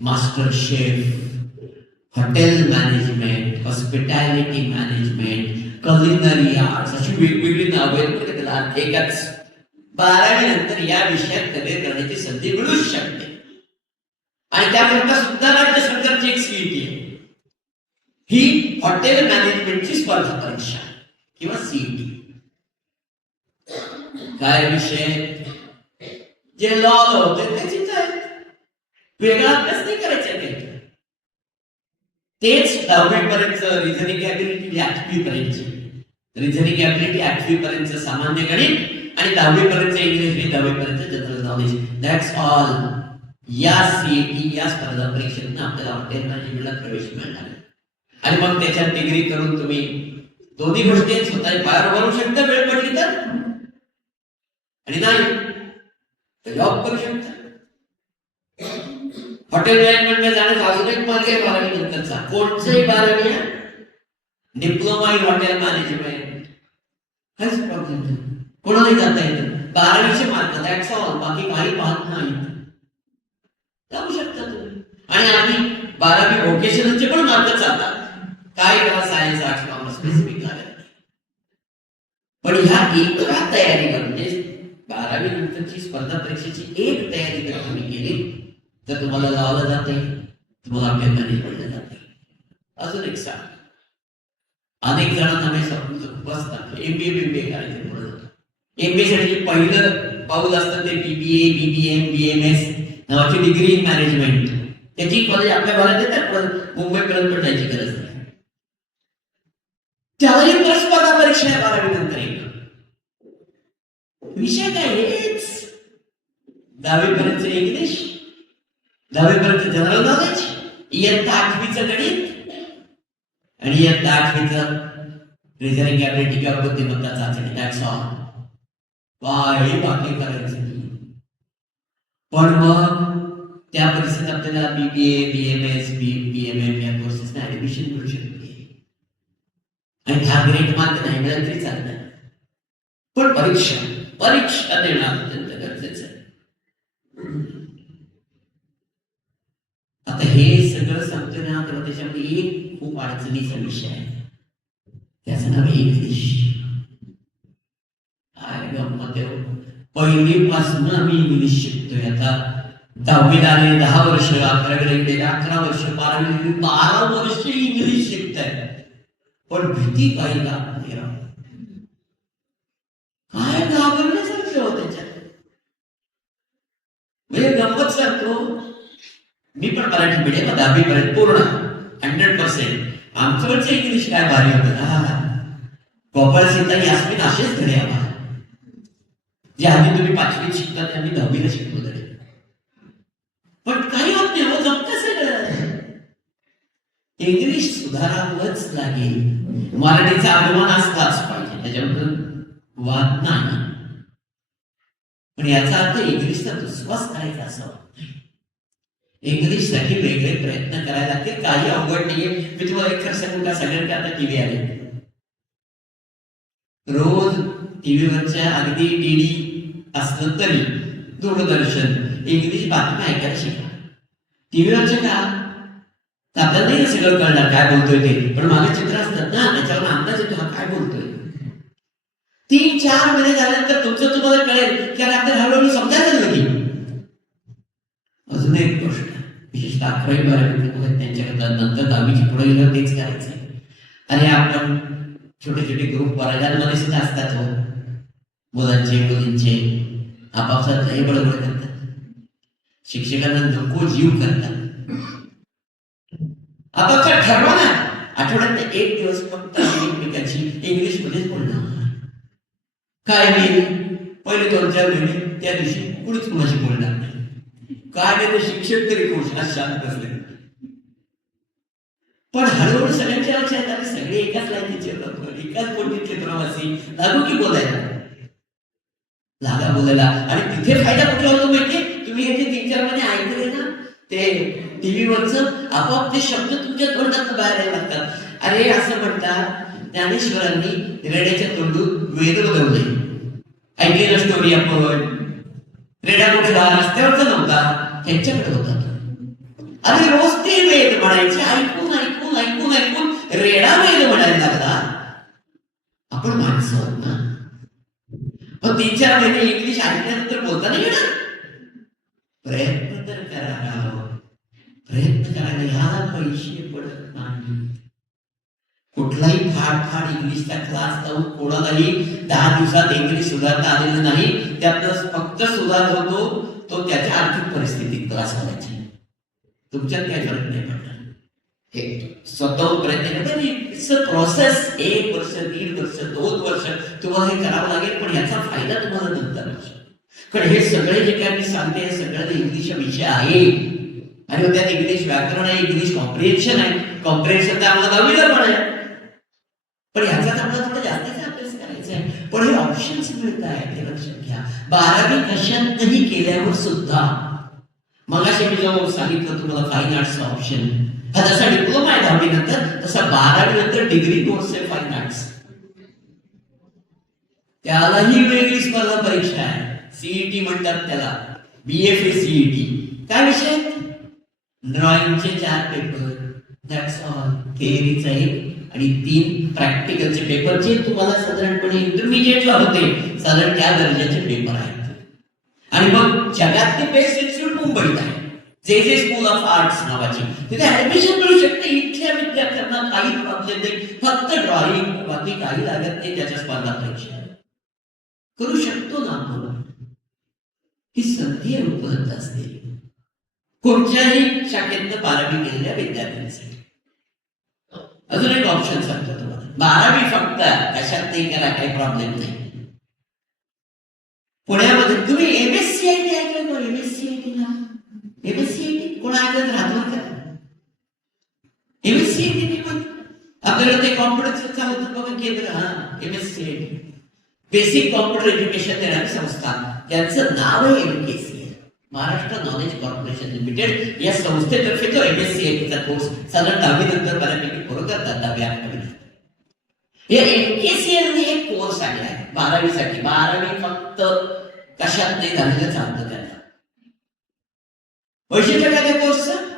Master chef, hotel management, hospitality management, culinary arts, अशी वेगवेगळी नावं आहेत. एकाच 12वी नंतर या विषयात करिअर करण्याची संधी मिळू शकते. आणि त्याकरता सुद्धा राज्य सरकारची एक सीईटी आहे, ही हॉटेल मॅनेजमेंटची स्पर्धा परीक्षा किंवा सीईटी. काय विषय? जे लॉ होते त्याचीच आहेत, वेगळा अभ्यास नाही करायचा काही. तेच 10वी पर्यंत रिझनिंग ॲबिलिटी 8वी पर्यंतची. रिझनिंग ॲबिलिटी 8वी पर्यंत सामान्य गणित आणि 10वी पर्यंत इंग्लिश आणि 10वी पर्यंत जनरल नॉलेज. That's all. या सीईटी या स्पर्धा परीक्षेतून आपल्याला हॉटेल मॅनेजमेंटला प्रवेश मिळणार आणि मग त्याच्यात डिग्री करून तुम्ही दोन्ही गोष्टी स्वतः पायावर भरू शकता वेळ पडली तर, आणि नाही तर जॉब करू शकता. हॉटेल मॅनेजमेंटला जाण्याचा अजून एक मार्ग आहे 12वी नंतरचा. कोणताही 12वी डिप्लोमा इन हॉटेल मॅनेजमेंट. काहीच प्रॉब्लेम नाही, कोणालाही जाता येतं. 12वीचे मार्क, दॅट्स ऑल. बाकी काही पाहत नाही, जाऊ शकता तुम्ही. आणि आम्ही 12वी व्होकेशनलचे पण मार्क चालतात. काय करा, सायन्स आर्ट्स कॉमर्स स्पेसिफिक लागत नाही. पण ह्या एका तयारीला म्हणजे 12वी नंतरची स्पर्धा परीक्षेची एक तयारी जर तुम्ही केली तर तुम्हाला लावलं जाते, तुम्हाला हॉटेल मॅनेजमेंटला जाते. अजून एक सांग, अनेक जणांना मी समजून बसतात एमबीए बीबीए करायचं पुढे जातं. एमबीए साठी पहिलं पाऊल असतं ते बीबीए, बीबीएम, बीएमएस नावाची डिग्री इन मॅनेजमेंट. त्याची कॉलेज आपल्या भागात येतात, पण मुंबईपर्यंत पण जायची गरज नाही. त्यालाही स्पर्धा परीक्षा आहे 12वी नंतर. एक विषय काय हेच 10वी पर्यंत इंग्लिश 10वी पर्यंत जनरल नॉलेज, इयत्ता 8वीचं गणित आणि इयत्ता 8वीचं रिझनिंग ॲबिलिटी किंवा बुद्धिमत्ता चाचणी. That's all. काही बाकी करायचं नाही. पण मग त्या परिस्थितीत आपल्याला BBA, BMS, BMM या कोर्सेसना ऍडमिशन मिळू शकते आणि हा ग्रेट मार्क नाही मिळाला तरी चालणार. पण परीक्षा देणं अत्यंत गरजेचं आहे. आता हे सगळं सांगतोय ना, तेव्हा त्याच्यामध्ये एक खूप अडचणीचा विषय आहे, त्याचं नाव आहे इंग्लिश. काय गंमत आहे, पहिलीपासून आम्ही इंग्लिश शिकतोय. आता 10वीला आले 10 वर्ष, 11वीला गेले 11 वर्ष, 12वी 12 वर्ष इंग्लिश शिकताय. पण भीती काही लागत नाही. काय घाबरण्यासारखं हो त्याच्यात. म्हणजे गंमत सांगतो, मी पण मराठी मीडियम 10वी पर्यंत पूर्ण 100%. आमच्याकडचं इंग्लिश काय भारी होतं. गोपाळ सीता यास्मिन असेच धडे आम्हाला, जे आधी तुम्ही 5वीत शिकता ते आम्ही 10वीला शिकलो धडे. पण काही होत नाही हो, जमतं सगळं. इंग्लिश सुधारावंच लागेल. मराठीचा अभिमान असलाच पाहिजे, त्याच्याबद्दल वाद नाही. पण याचा अर्थ इंग्लिशचा दुस्वास करायचा असं नाही. इंग्लिश साठी वेगळे प्रयत्न करायला लागतील. काही अवघड नाहीये. मी तुम्हाला एक सांगू का, सगळ्यांकडे आता टीव्ही आले. रोज टीव्हीवरच्या अगदी DD असलं तरी दूरदर्शन इंग्लिश बातम्या ऐकायला शिका. टीव्हीवरच्या का आपल्याला नाही सगळं कळणार काय बोलतोय ते, पण मागे चित्र असतात ना, त्याच्यावर अंदाज येतो हा काय बोलतोय. 3-4 महिने झाल्यानंतर तुमचं तुम्हाला कळेल की आपल्याला हळूहळू समजायला लागलं. की अजून एक गोष्ट, विशेषतः 11वी-12वी त्यांच्याकरता, नंतर 10वीची पुढे गेलं तेच करायचंय. आणि आपण छोटे छोटे ग्रुप वर्गांमध्ये सुद्धा असतात हो, मुलांचे मुलींचे, आपापसात हे बडबड करतात. शिक्षकांना नको जीव करतात. आपापसात ठरवा ना, आठवड्यात 1 दिवस फक्त एकमेकांची इंग्लिश मध्येच बोलणार. काय नाही, पहिले 2-4 महिने त्या दिवशी कुणीच कुणाशी बोलणार नाही. काय नाही, ते शिक्षक तरी कोशात शांत बसले. पण हळूहळू सगळ्यांच्या लक्षात आले, सगळे एकाच लाईनीचे लोक, एकाच बोटीतले प्रवासी, लागू की बोलायला लागा बोलायला. आणि तिथे फायदा कुठला होतो माहितीये, तुम्ही येथे 3-4 महिने ऐकले ना ते टीव्हीवरचं, आपोआप ते शब्द तुमच्या तोंडात बाहेर यायला लागतात. अरे असं म्हणतात, ज्ञानेश्वरांनी रेड्याच्या तोंडून वेद बदलले. ऐकली ना स्टोरी आपण, रेडा कुठला रस्त्यावरचा नव्हता, त्यांच्याकडे होता. अरे रोज ते वेद म्हणायचे, ऐकून ऐकून ऐकून ऐकून रेडा वेद म्हणायला लागला. आपण माणसं आहोत ना. 3-4 महिने इंग्लिश ऐकल्यानंतर बोलता नाही येणार. प्रयत्न तर करा, प्रयत्न करायला ह्याला पैसे पडत नाही. कुठलाही फाड इंग्लिशचा क्लास लावून कोणालाही 10 दिवसात इंग्लिश सुधारता आलेलं नाही. त्यातच फक्त सुधार होतो तो त्याच्या आर्थिक परिस्थितीत क्लास लावायची. तुमच्यात काही फरक नाही पडणार. स्वतःहून प्रयत्न करता प्रोसेस 1 वर्ष, 1.5 वर्ष, 2 वर्ष तुम्हाला हे करावं लागेल. पण याचा फायदा तुम्हाला नंतर. पण हे सगळे जे काय मी सांगते, हे सगळं इंग्लिश विषय आहे. आणि त्यात इंग्लिश व्याकरण आहे, इंग्लिश कॉम्प्रिहेन्शन आहे. कॉम्प्रिहेन्शन तर आम्हाला 10वीला पण आहे. पण ह्याच्यात आपल्याला थोडं जास्तीचा अभ्यास करायचा आहे. पण हे ऑप्शन्स मिळत आहेत, हे लक्षात घ्या. 12वी कशातही केल्यावर सुद्धा, मगाशी मी जो सांगितलं तुम्हाला फाईन आर्ट्सचा ऑप्शन, हा जसा डिप्लोमा आहे 10वी नंतर, तसा 12वी नंतर डिग्री कोर्स आहे फाईन आर्ट्स. त्यालाही वेगळी स्पर्धा परीक्षा आहे, CET म्हणतात त्याला, BFA CET. काय विषय? ड्रॉइंगचे 4 पेपर, दॅट्स ऑल. थिअरीचा 1 आणि 3 प्रॅक्टिकलचे पेपर, जे तुम्हाला साधारणपणे इंटरमिजिएटला होते, साधारण त्या दर्जाचे पेपर आहेत. आणि मग जगातली बेस्ट इन्स्टिट्यूट मुंबईत आहे, जे स्कूल ऑफ आर्ट्स नावाची, तिथे ऍडमिशन मिळू शकते. इथल्या विद्यार्थ्यांना काही प्रॉब्लेम नाही, फक्त ड्रॉइंग, बाकी काही लागत नाही. त्याच्या स्पर्धा परीक्षा करू शकतो ना आपण. ही संधी उपलब्ध असते कोणत्याही शाखेत 12वी केलेल्या विद्यार्थ्यांसाठी. अजून एक ऑप्शन सांगतो तुम्हाला, 12वी फक्त कशात नाही करा, काही प्रॉब्लेम नाही. पुण्यामध्ये तुम्ही MSCIT ऐकलं का? MSCIT ना, MSCIT कोण MSCIT पण आपल्याला ते कॉम्प्युटरचं चालवतं बघा केंद्र, हा MSCIT, बेसिक कॉम्प्युटर एज्युकेशन देणारी संस्था, त्यांचं नाव आहे MKCL, Maharashtra knowledge corporation limited. या संस्थेतर्फे तो MSCIT चा कोर्स साधारण 10वी नंतर बऱ्यापैकी पूर्ण करतात, 10वी-11वी. या MKCL ने एक कोर्स आणलाय 12वी साठी. 12वी फक्त कशात नाही झालेलं चालतं त्यांना. वैशिष्ट्य काय त्या कोर्सचं?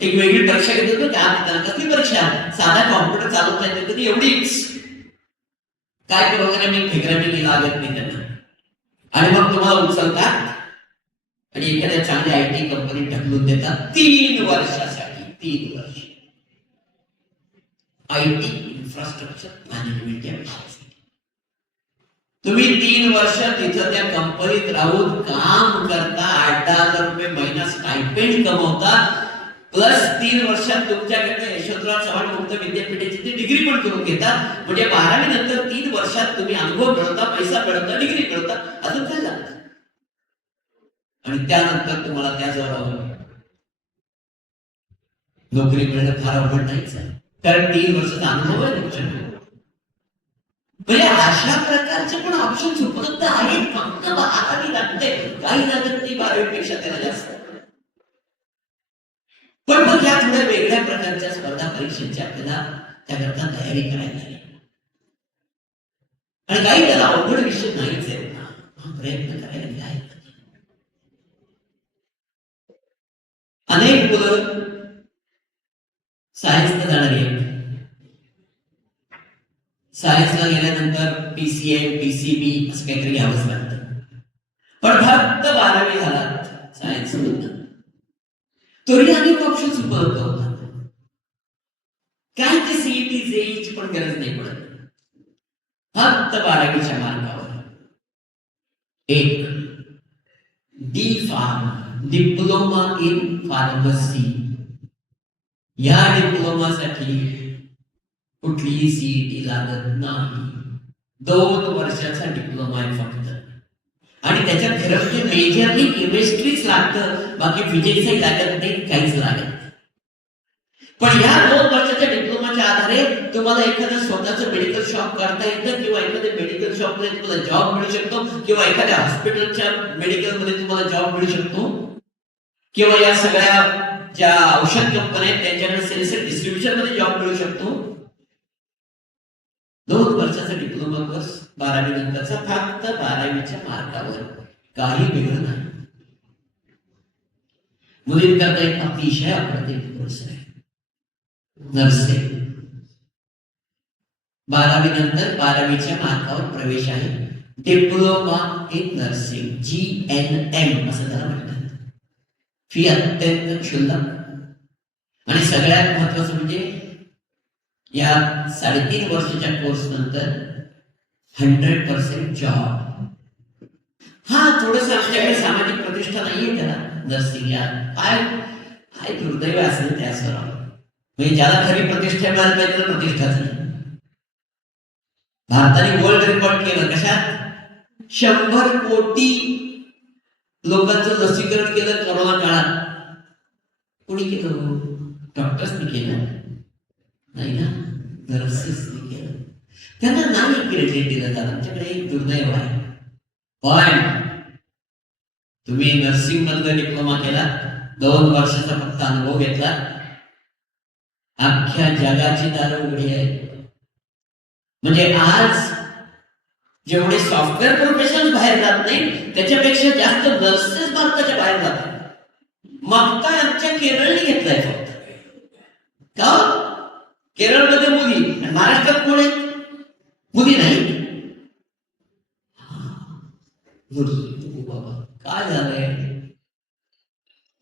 एक वेगळी परीक्षा घेत होतो त्या मित्रांना. कसली परीक्षा? साधा कॉम्प्युटर चालवता येते कधी एवढीच, काय प्रोग्रामिंग फेग्रामिंग लागत नाही त्यांना. आणि मग तुम्हाला उचलतात आणि एखाद्या चांगल्या IT कंपनीत ढकलून देतात 3 वर्षासाठी. 3 वर्ष IT इन्फ्रास्ट्रक्चर मॅनेजमेंट या विषयासाठी. तुम्ही 3 वर्ष तिथं त्या कंपनीत राहून काम करता, 8,000 रुपये महिना स्टायपेंड कमवता, प्लस 3 वर्षात तुमच्याकडे यशवंतराव चव्हाण मुक्त विद्यापीठाची ती डिग्री पण करून घेतात. म्हणजे 12वी नंतर 3 वर्षात तुम्ही अनुभव मिळवता, पैसा मिळवता, डिग्री मिळवता, अजून काय लागतं? आणि त्यानंतर तुम्हाला त्याजवळ नोकरी मिळणं फार अवघड नाहीच आहे, कारण 3 वर्षाचा अनुभव आहे तुमच्याकडे. म्हणजे अशा प्रकारचे पण ऑप्शन उपलब्ध आहेत. फक्त 12वी लागते, काही लागत नाही 12वी पेक्षा त्याला जास्त. पण मग या थोड्या वेगळ्या प्रकारच्या स्पर्धा परीक्षेची आपल्याला त्याकरता तयारी करायला लागेल. आणि काही त्याला अवघड विषय नाहीच आहेत ना, प्रयत्न करायला आहेत. अनेक मुलं सायन्सला जाणारी आहेत. सायन्सला गेल्यानंतर PCM, PCB असं काहीतरी घ्यावंच लागतं. पण फक्त 12वी झालात सायन्स मधून तरी अनेक ऑप्शन्स उपलब्ध होतात. काय ते CET JEE पण गरज नाही पडत. फक्त 12वीच्या मार्कावर एक D.Pharm, डिप्लोमा इन फार्मसी. या डिप्लोमासाठी कुठलीही CET लागत नाही. 2 वर्षाचा डिप्लोमा आहे फक्त. आणि त्याच्यात खरं मेजरली केमिस्ट्रीच लागतं, बाकी फिजिक्सही लागत नाही, काहीच लागत नाही. पण या 2 वर्षाच्या डिप्लोमाच्या आधारे तुम्हाला एखादं स्वतःचं मेडिकल शॉप करता येतं, किंवा एखाद्या मेडिकल शॉपमध्ये तुम्हाला जॉब मिळू शकतो, किंवा एखाद्या हॉस्पिटलच्या मेडिकल मध्ये तुम्हाला जॉब मिळू शकतो, किंवा या सगळ्या ज्या औषध कंपन्या आहेत त्यांच्याकडे सेल्स अँड डिस्ट्रीब्युशन मध्ये जॉब मिळू शकतो. 2 वर्षाचा डिप्लोमा कोर्स 12वी नंतरचा, फक्त 12वीच्या मार्कावर, काही वेगळं नाही. मुलींकरता एक अतिशय अप्रतिम कोर्स आहे नर्सिंग. 12वी नंतर 12वीच्या मार्कावर प्रवेश आहे, डिप्लोमा इन नर्सिंग, GNM असं त्याला म्हणतात. फी अत्यंत क्षुल्लक आणि सगळ्यात महत्वाचं म्हणजे या 3.5 वर्षाच्या कोर्स नंतर 100% जॉब. हा थोडस आमच्याकडे सामाजिक प्रतिष्ठा नाहीये त्याला नर्सिंग या, काय दुर्दैव असेल त्यासर. म्हणजे ज्याला खरी प्रतिष्ठा मिळाली पाहिजे तर प्रतिष्ठाच नाही. भारताने वर्ल्ड रेकॉर्ड केलं कशात? 100 कोटी लोकांचं लसीकरण केलं कोरोना काळात. कोणी केलं? डॉक्टर्सनी केलं नाही ना, नर्सेसनी केलं. त्यांना नाही क्रेडिट दिलं जात. आमच्याकडे एक दुर्दैव आहे. पण तुम्ही नर्सिंग मधला डिप्लोमा केला, 2 वर्षाचा फक्त अनुभव घेतला, अख्ख्या जगाची दारं उघडी आहे. म्हणजे आज जेवढे सॉफ्टवेअर प्रोफेशनल बाहेर जात नाही, त्याच्यापेक्षा जास्त नर्सेस भारताच्या बाहेर जातात. मग काय आमच्या केरळने घेतलाय फक्त. का? केरळमध्ये मुली, महाराष्ट्रात कोण आहेत? मुली नाही. बाबा काय झालंय?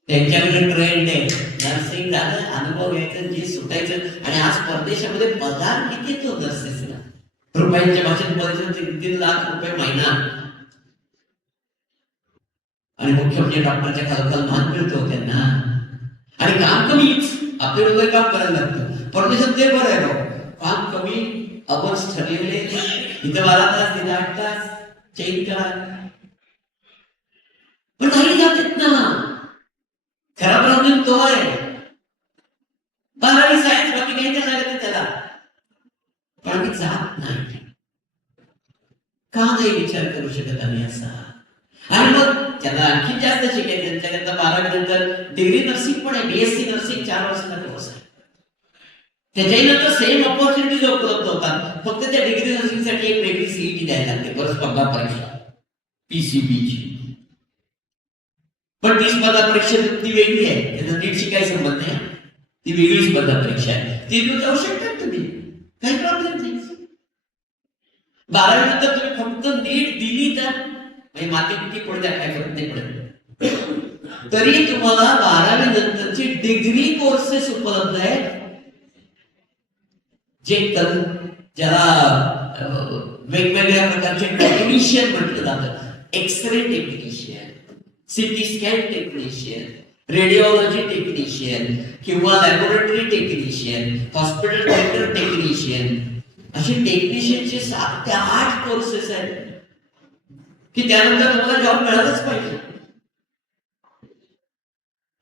त्यांच्याकडे ट्रेंड आहे, नर्सिंग झालं, अनुभव घ्यायचं, जे सुटायचं. आणि आज परदेशामध्ये पगार किती येतो नर्सेसला? रुपयांच्या भाषेत बोलायचं 3 लाख रुपये महिना. आणि मुख्य म्हणजे डॉक्टरच्या खालोखाल मान मिळतो त्यांना. आणि काम कमीच, आपल्याला काम करायला लागतं. परदेशात ते बरं आहे, काम कमी, अवर्स ठरलेले, इथं 12 तास, तिथं 8 तास, चेंज करा. पण नाही जात ना. खरा प्रॉब्लेम तो आहे. 12वी सायन्स बाकी काही नाही लागत त्याला, पण मी जात नाही. का नाही विचार करू शकत आम्ही असा? आणि मग त्याला आणखी जास्त शिकायचं, त्याच्याकरता 12वी नंतर डिग्री नर्सिंग पण आहे, BSc नर्सिंग 4 वर्षाचा कोर्स आहे. त्याच्याही नंतर सेम ऑपॉर्च्युनिटीज उपलब्ध होतात, फक्त त्या डिग्री नर्सिंग साठी एक वेगळी CET द्यायला लागते, परत स्पर्धा परीक्षा PCBची. पण ती स्पर्धा परीक्षा ती वेगळी आहे, त्याचा नीटशी काही संबंध नाही, ती वेगळी स्पर्धा परीक्षा आहे, ती तुम्ही जाऊ शकता तुम्ही, काही प्रॉब्लेम नाही. 12वी नंतर तुम्ही फक्त नीट दिली तर म्हणजे माती किती पडते काय फरक नाही पडत, तरी तुम्हाला 12वी नंतरची डिग्री कोर्सेस उपलब्ध आहेत, जे ज्याला वेगवेगळ्या प्रकारचे टेक्निशियन म्हटलं जातं. X ray technician, CT scan technician, radiology technician किंवा लॅबोरेटरी टेक्निशियन, हॉस्पिटल टेक्निशियन, असे टेक्निशियनचे 7 ते 8 कोर्सेस आहेत की त्यानंतर तुम्हाला जॉब मिळालाच पाहिजे.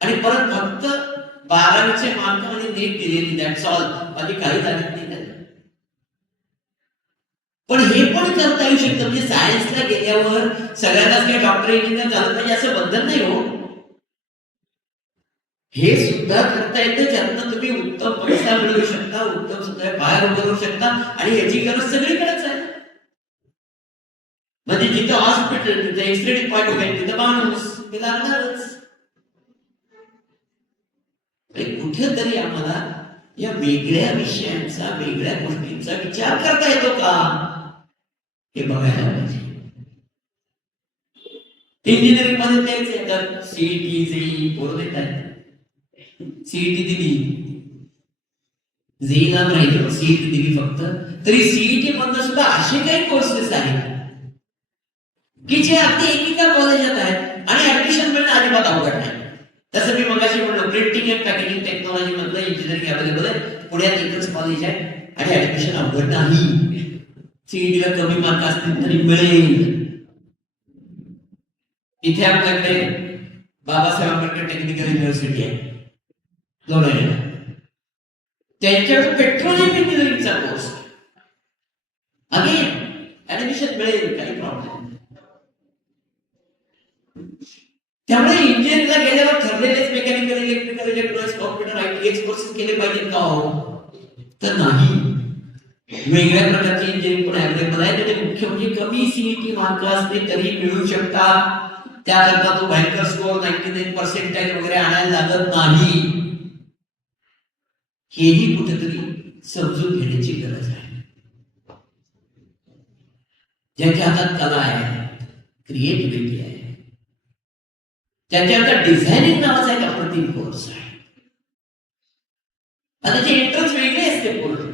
आणि परत फक्त 12वीचे मार्क आणि नीट दिलेली, दॅट्स ऑल, बाकी काही लागत नाही. पण हे पण करता येऊ शकतं, म्हणजे सायन्सला गेल्यावर सगळ्यांनाच काही डॉक्टर इंजिनियर झालं पाहिजे असं बंधन नाही हो. हे सुद्धा करता येतं, ज्यातनं तुम्ही उत्तम पैसा मिळवू शकता, उत्तम सुद्धा बाहेर उभं राहू शकता, आणि याची गरज सगळीकडेच आहे. म्हणजे जिथं हॉस्पिटल, तिथं एक्सरे डिपार्टमेंट, तिथं माणूस ते लागणारच. कुठेतरी आम्हाला या वेगळ्या विषयांचा, वेगळ्या गोष्टींचा विचार करता येतो का हे बघायला पाहिजे. इंजिनिअरिंग मध्ये तेच येतात, CET JEE पोरं देतात. CET दिली, JEE नाम राहिलं, CET दिली फक्त, तरी CET मधनं सुद्धा असे काही कोर्सेस आहेत की जे अगदी एकेका कॉलेजात आहेत आणि ऍडमिशन मिळणं अजिबात अवघड नाही. तसं मी मगाशी म्हणलो, प्रिंटिंग अँड पॅकेजिंग टेक्नॉलॉजी मधलं इंजिनिअरिंग अवेलेबल आहे, पुण्यात एकच कॉलेज आहे आणि ऍडमिशन अवघड नाही. CET ला कमी मार्क असतील तरी मिळेल. इथे आपल्याकडे बाबासाहेब आंबेडकर टेक्निकल युनिव्हर्सिटी आहे लोणावळ्याला, त्यांच्याकडे पेट्रोलियम इंजिनिअरिंगचा कोर्स आहे, ऍडमिशन मिळेल, काही प्रॉब्लेम. त्यामुळे इंजिनिअरिंगला गेल्यावर ठरलेलेच mechanical, electrical, electronics, computer, IT courses केले पाहिजेत का हो? तर नाही. वेगळ्या प्रकारचे इंजिनिअरिंग पण अवेलेबल आहे, त्याचे मुख्य म्हणजे कमी CET मार्क असते तरी मिळू शकतात. त्याकरता तो बँकर स्कोर 99% वगैरे आणायला लागत नाही. हेही कुठेतरी समजून घेण्याची गरज आहे. ज्यांच्या हातात कला आहे, क्रिएटिव्हिटी आहे, त्यांच्या डिझायनिंग नावाचा एक अप्रतिम कोर्स आहे, आणि त्याची एंट्रन्स वेगळी असते पूर्ण.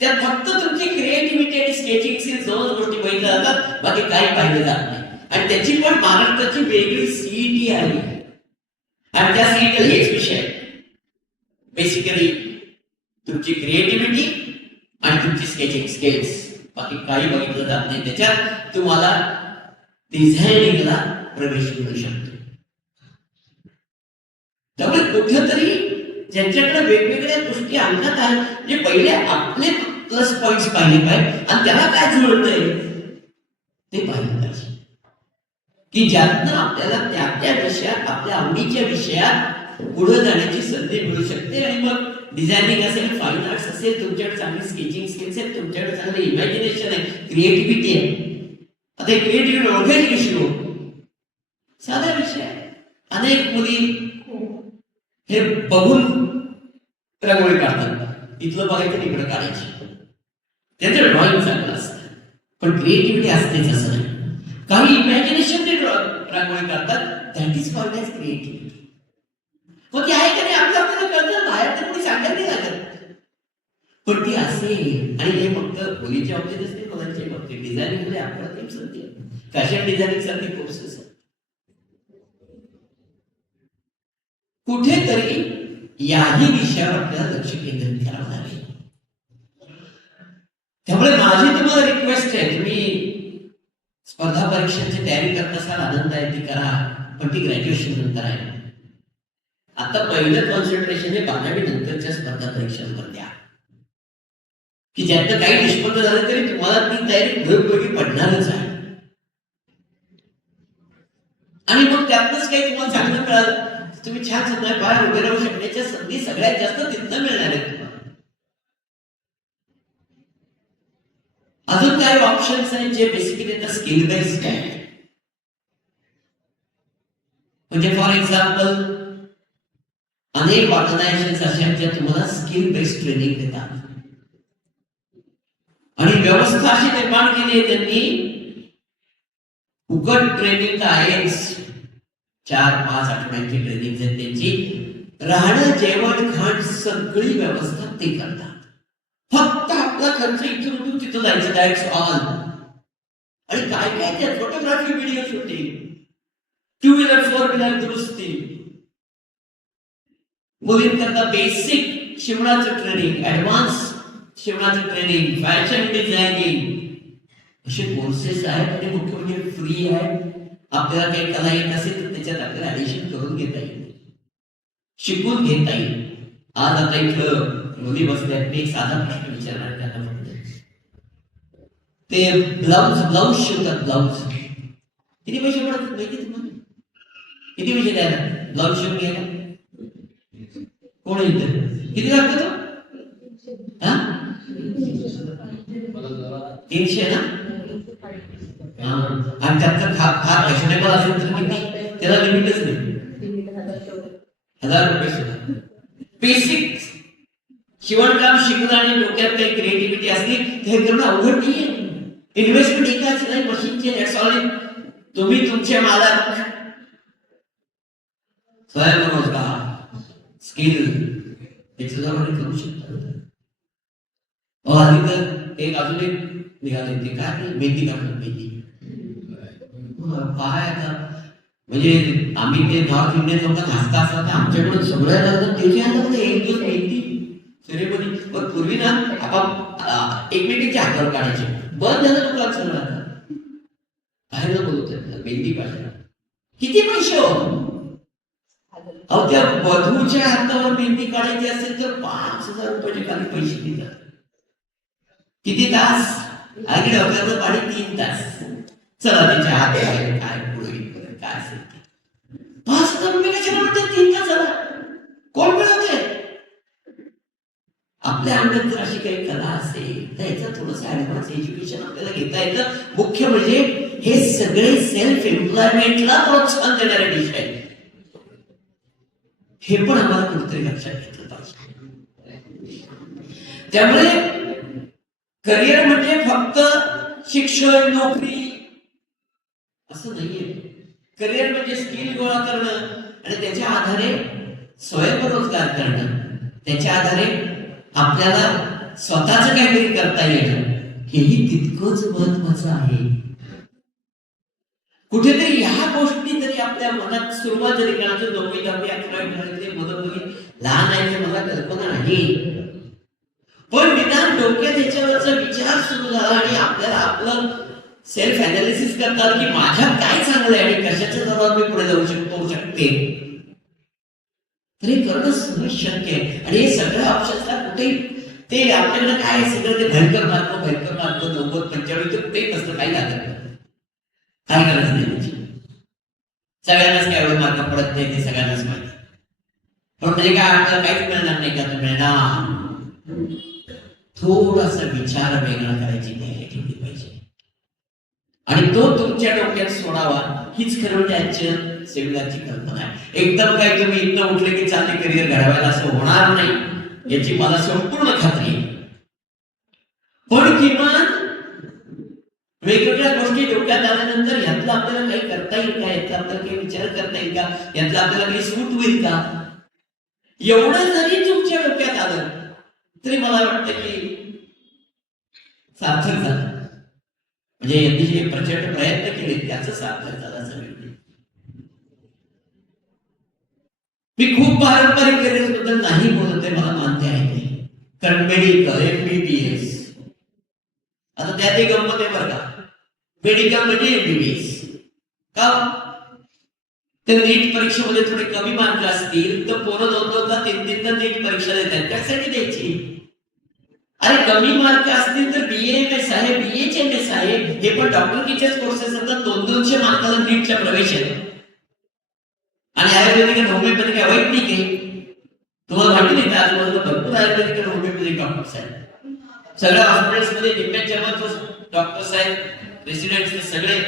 त्यात फक्त तुमची क्रिएटिव्हिटी आणि स्केचिंग स्किल्स दोन गोष्टी बघितल्या जातात, बाकी काही पाहिलं जात नाही. आणि त्याची पण महाराष्ट्राची वेगळी CET आहे, आणि त्या CET हेच विषय बेसिकली तुमची क्रिएटिव्हिटी आणि तुमची स्केचिंग स्किल्स, बाकी काही बघितलं जात नाही. त्याच्यात तुम्हाला डिझायनिंगला प्रवेश मिळू शकतो. त्यामुळे कुठेतरी ज्यांच्याकडे वेगवेगळ्या गोष्टी अंगात आहेत, म्हणजे पहिले आपले प्लस पॉइंट्स पाहिले पाहिजे आणि त्याला काय जुळतंय ते पाहिलं पाहिजे, की ज्यातनं आपल्याला त्या त्या विषयात, आपल्या आवडीच्या विषयात पुढे जाण्याची संधी मिळू शकते. आणि मग डिझायनिंग असेल, फाईन आर्ट्स असेल, तुमच्याकडे चांगली स्केचिंग स्किल्स आहेत, तुमच्याकडे चांगलं इमॅजिनेशन आहे, क्रिएटिव्हिटी आहे. आता क्रिएटिव्हिटी ओळखायची कशी हो? साधा विषय आहे. अनेक मुली हे बघून रांगोळी काढतात, इथलं बघायचं तिकडे काढायची, त्याचं ड्रॉइंग चांगलं असतं, पण क्रिएटिव्हिटी असतेच असं नाही. काही इमॅजिनेशन ते रांगोळी काढतात, that is called as creativity. मग ती आहे का नाही आपलं आपल्याला कळतं, बाहेर तर कोणी सांगायला नाही लागत, पण ती असेल. आणि हे फक्त मुलीच्या बाबतीत असते, मुलांच्या बाबतीत डिझायनिंग मध्ये आपल्याला ते संधी आहे, फॅशन डिझायनिंग सारखे कोर्सेस आहेत. कुठेतरी याही विषयावर आपल्याला लक्ष केंद्रित करावं लागेल. त्यामुळे माझी तुम्हाला रिक्वेस्ट आहे, तुम्ही स्पर्धा परीक्षांची तयारी करत असाल, आनंद आहे ती करा, पण ती ग्रॅज्युएशन नंतर आहे. आता पहिलं कॉन्सन्ट्रेशन हे 12वी नंतरच्या स्पर्धा परीक्षांवर द्या, की ज्यात काही निष्पन्न झालं तरी तुम्हाला ती तयारी उपयोगी पडणारच आहे. आणि मग त्यातच काही तुम्हाला चांगलं मिळालं, तुम्ही छान सुद्धा बाहेर उभे राहू शकण्याच्या संधी सगळ्यात जास्त तिथनं मिळणार आहेत तुम्हाला. अजून काही ऑप्शन्स आहेत जे बेसिकली स्किल बेस्ड आहेत. म्हणजे फॉर एक्झाम्पल अनेक ऑर्गनायझेशन असे आहेत ज्या तुम्हाला स्किल बेस्ड ट्रेनिंग देतात आणि व्यवस्था अशी निर्माण केली आहे त्यांनी. फुकट ट्रेनिंग आहेच, 4-5 आठवड्यांची ट्रेनिंग आहे त्यांची. राहणं जेवण खाण सगळी व्यवस्था ते करतात. फक्त आपला खर्च इथून उठून तिथं जायचं, दॅट्स ऑल. आणि काय काय त्या photography, video shooting, 2 wheeler 4 wheeler दुरुस्ती, मुलींकरता बेसिक शिवणाचं ट्रेनिंग, ऍडव्हान्स शिवणाचं ट्रेनिंग, फॅशन डिझायनिंग, असे कोर्सेस आहेत. आणि मुख्य म्हणजे फ्री आहे. आपल्याला काही कला येत असेल तर त्याच्यात आपल्याला ऍडिशन करून घेता येईल, शिकून घेता येईल. आज आता इथं मुली बसल्यात, मी एक साधा प्रश्न विचारणार त्यांना. ते ब्लाऊज शिवतात, ब्लाऊज किती पैसे पडतात माहिती तुम्हाला? किती पैसे द्यायला ब्लाऊज शिवून घ्यायला? कोण येतं? किती लागतं तो? 300 ना? आणि त्याचं फार फॅशनेबल असेल तर किती? त्याला लिमिटच नाही, 1000 रुपये सुद्धा. बेसिक शिवणकाम शिकणं आणि डोक्यात काही क्रिएटिव्हिटी असली हे करणं अवघड नाहीये. इन्व्हेस्टमेंट एकाच नाही, मशीनचे सॉलिड. तुम्ही तुमचे मालक, स्वयंरोजगार, स्किल याच्याद्वारे करू शकता. आधी तर एक अजून एक निघाले ते काय, मेहंदी काढतात, मेहंदी. काय आता म्हणजे आम्ही ते नॉर्थ इंडियन लोक हसता असतात, आमच्याकडून सगळ्या त्याच्या एक दिवस मेहंदी सेरेमनी. पण पूर्वी ना आपण एकमेकींच्या हातावर काढायचे, बंद झालं लोकांचं सगळं. आता बाहेर बोलत मेहंदी काढायला किती पैसे हो? अहो त्या वधूच्या हातावर मेहंदी काढायची असेल तर 5000 रुपयाचे खाली पैसे देतात. किती तास? आणि डोक्याचं पाणी 3 तास. चला त्याच्या हात काय पुढे काय असेल 5000 रुपये कशाला म्हणतात 3 तासाला? कोण मिळवते? आपल्या अंगात जर अशी काही कला असेल तर याचं थोडंसं ऍडव्हान्स एज्युकेशन आपल्याला घेता येतं. मुख्य म्हणजे हे सगळे सेल्फ एम्प्लॉयमेंटला प्रोत्साहन देणारे डिश आहे. हे पण आम्हाला कुठेतरी लक्षात घेतलं पाहिजे. त्यामुळे करिअर म्हणजे फक्त शिक्षण, नोकरी असं नाहीये. करिअर म्हणजे स्किल गोळा करणं आणि त्याच्या आधारे स्वयंरोजगार करणं, त्याच्या आधारे आपल्याला स्वतःच काहीतरी करता येणं, हेही तितकंच महत्वाचं आहे. कुठेतरी ह्या गोष्टी जरी आपल्या मनात सुरुवात जरी करायचं, 9वी 10वी 11वी मुलं लहान आहे ते मला कल्पना आहे, पण निदान डोक्यात याच्यावरचा विचार सुरू झाला आणि आपल्याला आपलं सेल्फ अनालिसिस करतात की माझ्यात काय चांगलं आहे आणि कशाच्या जोरावर मी पुढे जाऊ शकते, तरी करणं सहज शक्य आहे. आणि हे सगळं ऑप्शन्सला कुठे ते आपल्याकडे काय सगळं ते भयंकर मार्ग 90-95 ते कुठेही नसतं, काही लागत नाही, काय गरज नाही त्याची. सगळ्यांनाच काय एवढे मार्क पडत नाही ते सगळ्यांनाच माहिती. पण म्हणजे काय आपल्याला काहीच मिळणार नाही का? मिळणार. थोडासा विचार वेगळा करायची तयारी ठेवली पाहिजे आणि तो तुमच्या डोक्यात सोडावा. हीच खरं म्हणजे आजच्या सेमिनारची कल्पना आहे. एकदम काय तुम्ही इथं उठले की चांगले करिअर घडवायला असं होणार नाही याची मला संपूर्ण खात्री आहे. पण किमान वेगवेगळ्या गोष्टी डोक्यात आल्यानंतर यातलं आपल्याला काही करता येईल का, यातला आपल्याला काही विचार करता येईल का, यातला आपल्याला काही सूट होईल का, एवढं जरी तुमच्या डोक्यात आलं तरी मला वाटतं की सार्थक झालं. म्हणजे यांनी जे प्रचंड प्रयत्न केले त्याचं सार्थक झालं असं वाटतं. मी खूप पारंपरिक करिअर बद्दल नाही बोलत आहे, मला मान्य आहे. कारण मेडिकल, MBBS, आता त्यात एक गंमत आहे बरं का. मेडिकल म्हणजे MBBS का? ते नीट परीक्षेमध्ये थोडे कमी मार्क असतील तर पोरं दोनदा तीनदा नीट परीक्षा देतात, त्यासाठी द्यायची. अरे कमी मार्क असतील तर BAMS आहे, BHMS आहे, हे पण डॉक्टरकीचेच कोर्सेस असतात. 200 मार्काला नीटच्या प्रवेश आहे. आणि आयुर्वेदिक आणि होमिओपॅथिक वैदिक आहे. तुम्हाला माहिती नाही का, आजूबाजूला भरपूर आयुर्वेदिक आणि होमिओपॅथिक डॉक्टर्स आहेत. सगळ्या हॉस्पिटल्समध्ये निम्म्याच्या डॉक्टर्स आहेत, रेसिडेंट्स सगळे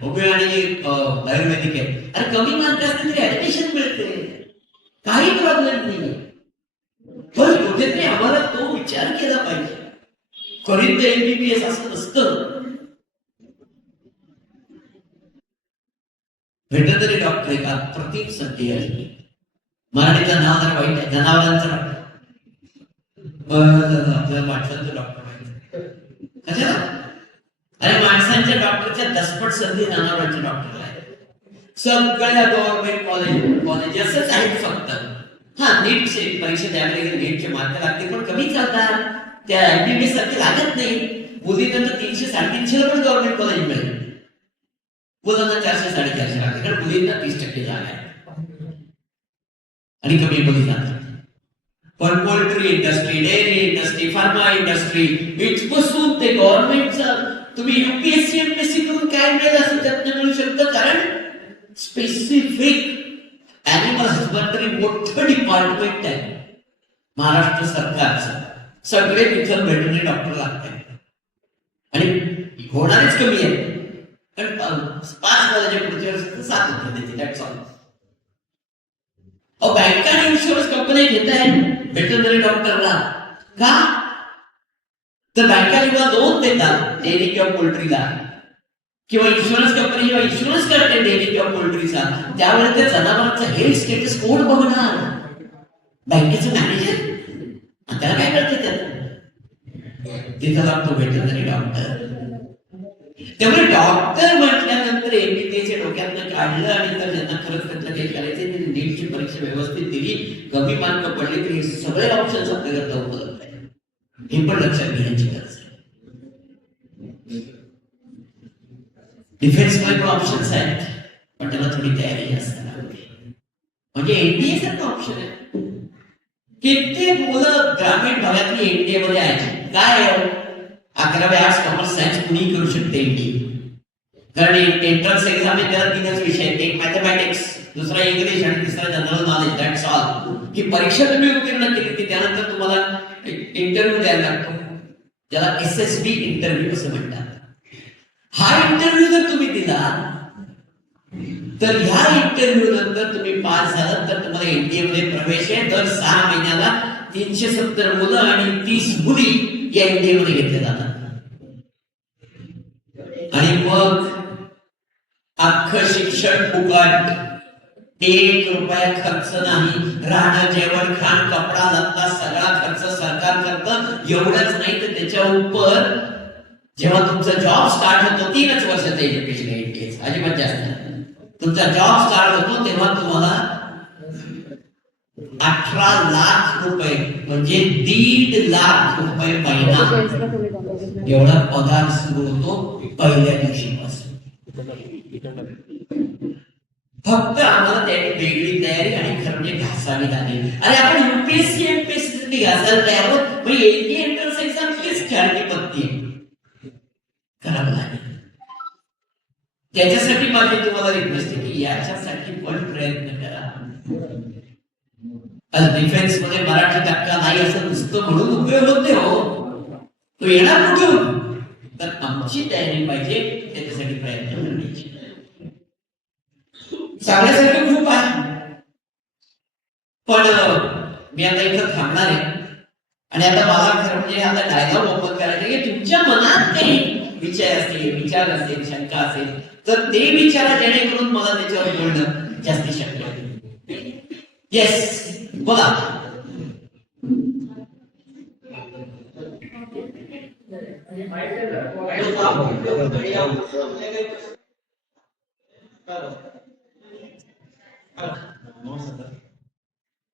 होमिओ आणि आयुर्वेदिक आहे. अरे कमी मार्क असतील तरी ऍडमिशन मिळते, काही प्रॉब्लेम नाही. पण कुठेतरी आम्हाला तो विचार केला पाहिजे. करीत MBBS असं नसतं. व्हेटरनरी डॉक्टर एक अप्रतिम संधी आहे. मराठीचं नाव जरा वाईट आहे, जनावरांचं डॉक्टर. आपल्या माणसांचं डॉक्टर माहिती कशाला? अरे माणसांच्या डॉक्टरच्या दसपट संधी जनावरांच्या डॉक्टरला आहे. सगळ्या गव्हर्नमेंट कॉलेजेसच आहेत फक्त. हा नीटचे परीक्षा द्यावी लागेल, नीटचे मार्क लागतील, पण कमी चालतात. त्या MBBS सारखे लागत नाही. मुलींना तर 300-350 पण गव्हर्नमेंट कॉलेज मिळेल, मुलांना 400-450 लागते, कारण मुलींना 30% जागा आहे आणि कमी मुली जातात. पण poultry industry, dairy industry, pharma industry, इथपासून ते गव्हर्नमेंटचं तुम्ही UPSC MPSC करून काय मिळेल असं त्यातनं मिळू शकतं. कारण स्पेसिफिक ॲनिमल हजबंडरी मोठं डिपार्टमेंट आहे महाराष्ट्र सरकारचं. सगळे तिथं व्हेटरनरी डॉक्टर लागतात आणि होणारेच कमी आहे. कारण 5 वर्षाच्या पुढच्या वर्षी 7 होते देते. That's all. बँका आणि इन्शुरन्स कंपनी घेत आहेत व्हेटरनरी डॉक्टरला का? तर बँका जेव्हा लोन देतात डेअरी किंवा पोल्ट्रीला, किंवा इन्शुरन्स कंपनी जेव्हा इन्शुरन्स करते डेअरी किंवा पोल्ट्रीचा, त्यावेळेस त्या जनावरांचा हेल्थ स्टेटस कोण बघणार? बँकेचं मॅनेजर. त्याला काय करते त्यात? तिथं लागतो व्हेटरनरी डॉक्टर. त्यामुळे डॉक्टर म्हटल्यानंतर MBBS डोक्यातनं काढलं आणि तर ज्यांना खरंच त्यातलं काही करायचं ते नीटची परीक्षा व्यवस्थित दिली, कमी मार्क पडले तरी सगळे ऑप्शन्स आपल्याकडे उपलब्ध आहे. हे पण लक्षात घेण्याची गरज आहे. डिफेन्स मध्ये पण ऑप्शन्स आहेत, पण त्याला थोडी तयारी असते. म्हणजे NDA सारखं ऑप्शन आहे. कित्येक मुलं ग्रामीण भागातली NDA मध्ये आहेत. काय 11वी आर्ट्स कॉमर्स सायन्स कुणी करू शकते NDA. कारण एंट्रन्स एक्झाम आहे, त्याला 3च विषय आहेत, एक मॅथमॅटिक्स, दुसरा इंग्लिश आणि तिसरा जनरल नॉलेज. That's all. की परीक्षा तुम्ही उत्तीर्ण केली की त्यानंतर तुम्हाला इंटरव्ह्यू द्यायला लागतो, ज्याला SSB इंटरव्ह्यू असं म्हणतात. हा इंटरव्ह्यू जर तुम्ही दिला तर ह्या इंटरव्ह्यू नंतर तुम्ही पास झालात तर तुम्हाला NDA मध्ये प्रवेश आहे. दर 6 महिन्याला 370 मुलं आणि 30 मुली या NDA मध्ये घेतल्या जातात. आणि मग अख्खं शिक्षण फुकट, 1 रुपया खर्च नाही. राहणं, जेवण, खाण, कपडा, लत्ता सगळा खर्च सरकार करतं. एवढंच नाही तर त्याच्या उपर जेव्हा तुमचा जॉब स्टार्ट होतो, 3च वर्षाचं एज्युकेशन आहे, अजिबात जास्त. तुमचा जॉब स्टार्ट होतो तेव्हा तुम्हाला 18 लाख रुपये म्हणजे 1.5 लाख रुपये महिना एवढा पगार सुरू होतो पहिल्या दिवशीपासून. फक्त आम्हाला त्याची वेगळी तयारी आणि खरं म्हणजे घासावी लागेल. अरे आपण UPSC MPSC घासायला तयार आहोत, मग एंट्रन्स एक्झाम प्लीज खेळाची पत्ती करावं लागेल. त्याच्यासाठी माझी तुम्हाला रिक्वेस्ट आहे की याच्यासाठी पण प्रयत्न करा. डिफेन्स मध्ये मराठी टक्का नाही असं नुसतं म्हणून उपयोग होते हो, तो येणार कुठून? तर आमची तयारी पाहिजे, त्याच्यासाठी प्रयत्न करण्याची. सांगण्यासारखं खूप आहे, पण मी आता इथं थांबणार आहे. आणि आता मला खरं म्हणजे आता डायलॉग ओपन करायचं की तुमच्या मनात काही विचार असतील, शंका असेल तर ते विचारा, जेणेकरून मला त्याच्यावर बोलणं जास्ती शक्य होईल. येस, बोला.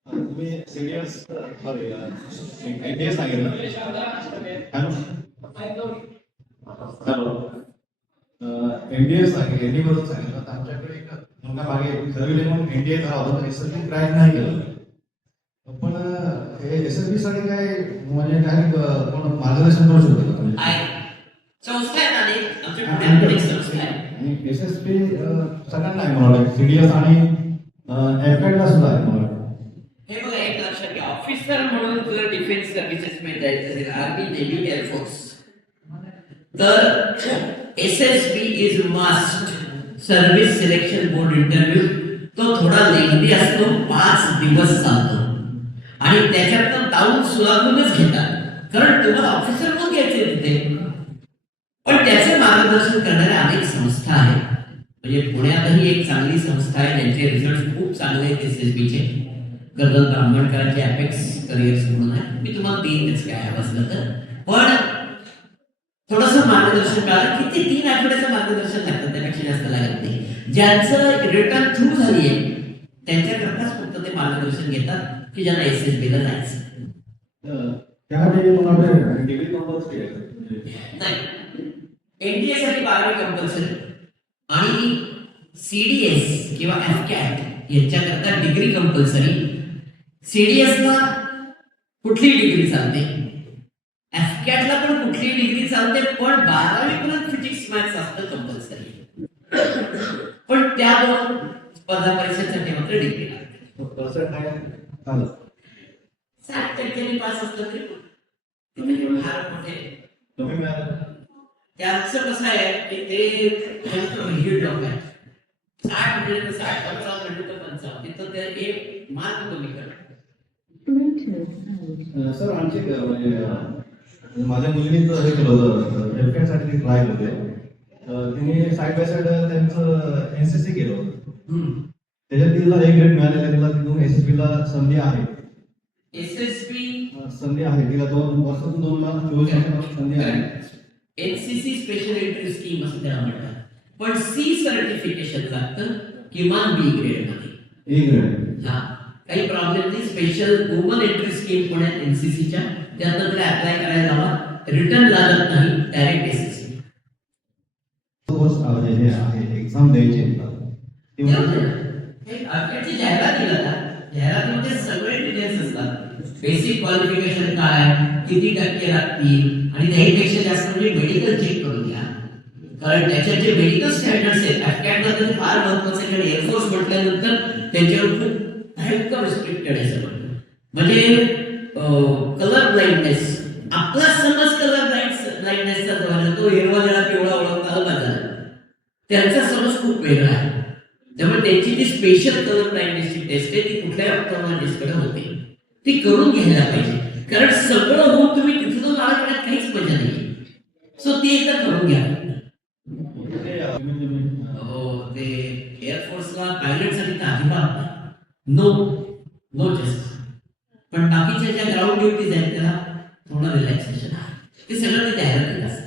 तुम्ही सिनियर्स NDA सांगेल ना. हॅलो, NDA सांगेल, NDA बरोबर सांगेल. आमच्याकडे एक मग मागे ठरविले मग एनडीए झाला होता तर एसएसबी क्रॅक नाही केलं. पण हे एसएसबी साठी काय म्हणजे काही कोण मार्गदर्शन करू शकतो का म्हणजे आहे संस्था आहेत अनेक आमच्या पुण्यात अनेक संस्था आहेत. आणि एसएसबी सगळ्यांना आहे मला वाटतं सीडीएस आणि एफएडला सुद्धा आहे मला वाटतं. हे बघा एक लक्षात घ्या ऑफिसर म्हणून जर डिफेन्स सर्व्हिसेस मध्ये जायचं असेल आर्मी नेव्ही एअरफोर्स तर SSB is must service selection board interview तो थोडा लेंदी असतो 5 दिवस चालतो आणि त्याच्यातनं जाऊन सुलाखूनच घेतात कारण तुम्हाला ऑफिसर म्हणून घ्यायचे तिथे. पण त्याचे मार्गदर्शन करणाऱ्या अनेक संस्था आहेत म्हणजे पुण्यातही एक चांगली संस्था आहे त्यांचे रिझल्ट खूप चांगले आहेत एसएसबीचे कर्नल ब्राह्मणकरांचे अपेक्स करिअर्स म्हणून आहे. मी तुम्हाला देईनच काय हवं असलं तर. पण थोडस मार्गदर्शन करा किती 3 आठवड्याचं मार्गदर्शन लागतं त्यापेक्षा जास्त लागत नाही. ज्यांचं रिटर्न थ्रू झाली आहे त्यांच्याकरताच फक्त ते मार्गदर्शन घेतात की ज्यांना एसएसबी ला जायचं. त्यामध्ये मला वाटतं डिग्री कंपल्सरी नाही एनडीए साठी 12वी कंपल्सरी आणि सीडीएस किंवा एफकॅट यांच्याकरता डिग्री कंपल्सरी. सीडीएस ला कुठली डिग्री चालते एफकॅटला पण कुठली डिग्री चालते पण 12वी पर्यंत फिजिक्स मॅथ्स असतं कंपल्सरी. पण त्या 2 स्पर्धा परीक्षेसाठी मात्र डिग्री लागते. पर्सेंट काय चालेल 60% पास असलं तरी तुम्ही फार मोठे तुम्ही मिळालं त्याचं कसं आहे की ते हिट डॉक आहे 60 म्हणजे 60 55 म्हणजे 55 तिथं ते एक मार्क कमी करतात. सर आणखी म्हणजे माझ्या मुलीने हे केलं होतं एफएड साठी ट्राय होते तिने साईड बाय साईड त्यांचं एनसीसी केलं होतं त्याच्यात तिला A ग्रेड मिळालेला तिला तिथून एसएसबी ला संधी आहे. एसएसबी संधी आहे तिला 2 वर्षातून 2 ला 24 वर्षात संधी आहे. एनसीसी स्पेशल एंट्री स्कीम असं त्याला म्हणतात पण सी सर्टिफिकेशन लागतं किमान बी ग्रेड मध्ये. A ग्रेड हा काही प्रॉब्लेम नाही. स्पेशल वुमन एंट्री स्कीम पुण्यात एनसीसीच्या त्यानंतर तिला अप्लाय करायला हवा रिटर्न लागत नाही डायरेक्ट एसएससी कोर्स हे आहे एक्झाम द्यायची आपल्याची जाहिरात दिला ना जाहिरातीमध्ये सगळे डिटेल्स असतात. बेसिक क्वालिफिकेशन काय किती टक्के लागतील आणि त्याहीपेक्षा जास्त म्हणजे मेडिकल चेक करून घ्या कारण त्याच्यात जे मेडिकल स्टँडर्ड्स आहेत अफकॅट मध्ये फार महत्वाचं आहे कारण एअरफोर्स म्हटल्यानंतर त्यांच्यावर खूप भयंकर रिस्ट्रिक्टेड आहे सगळं. म्हणजे कलर ब्लाइंडनेस आपला समज कलर ब्लाइंडनेसचा जवळ तो हिरवा निळा पिवळा ओळखता आला पाहिजे त्यांचा समज खूप वेगळा आहे. त्यामुळे त्यांची जी स्पेशल कलर ब्लाइंडनेसची टेस्ट आहे ती कुठल्याही ऑप्थॉल्मॉलॉजिस्टकडे होते ती करून घ्यायला पाहिजे कारण सगळं होऊन तुम्ही तिथं जाऊन आळा करण्यात काहीच मजा नाही. सो ती एकदा करून घ्या. हो ते एअरफोर्सला पायलटसाठी तर अजिबात नो नो जस्ट पण बाकीच्या ज्या ग्राउंड ड्युटीज आहेत त्याला थोडं रिलॅक्सेशन आहे ते सगळं ते जाहिरातीत असतं.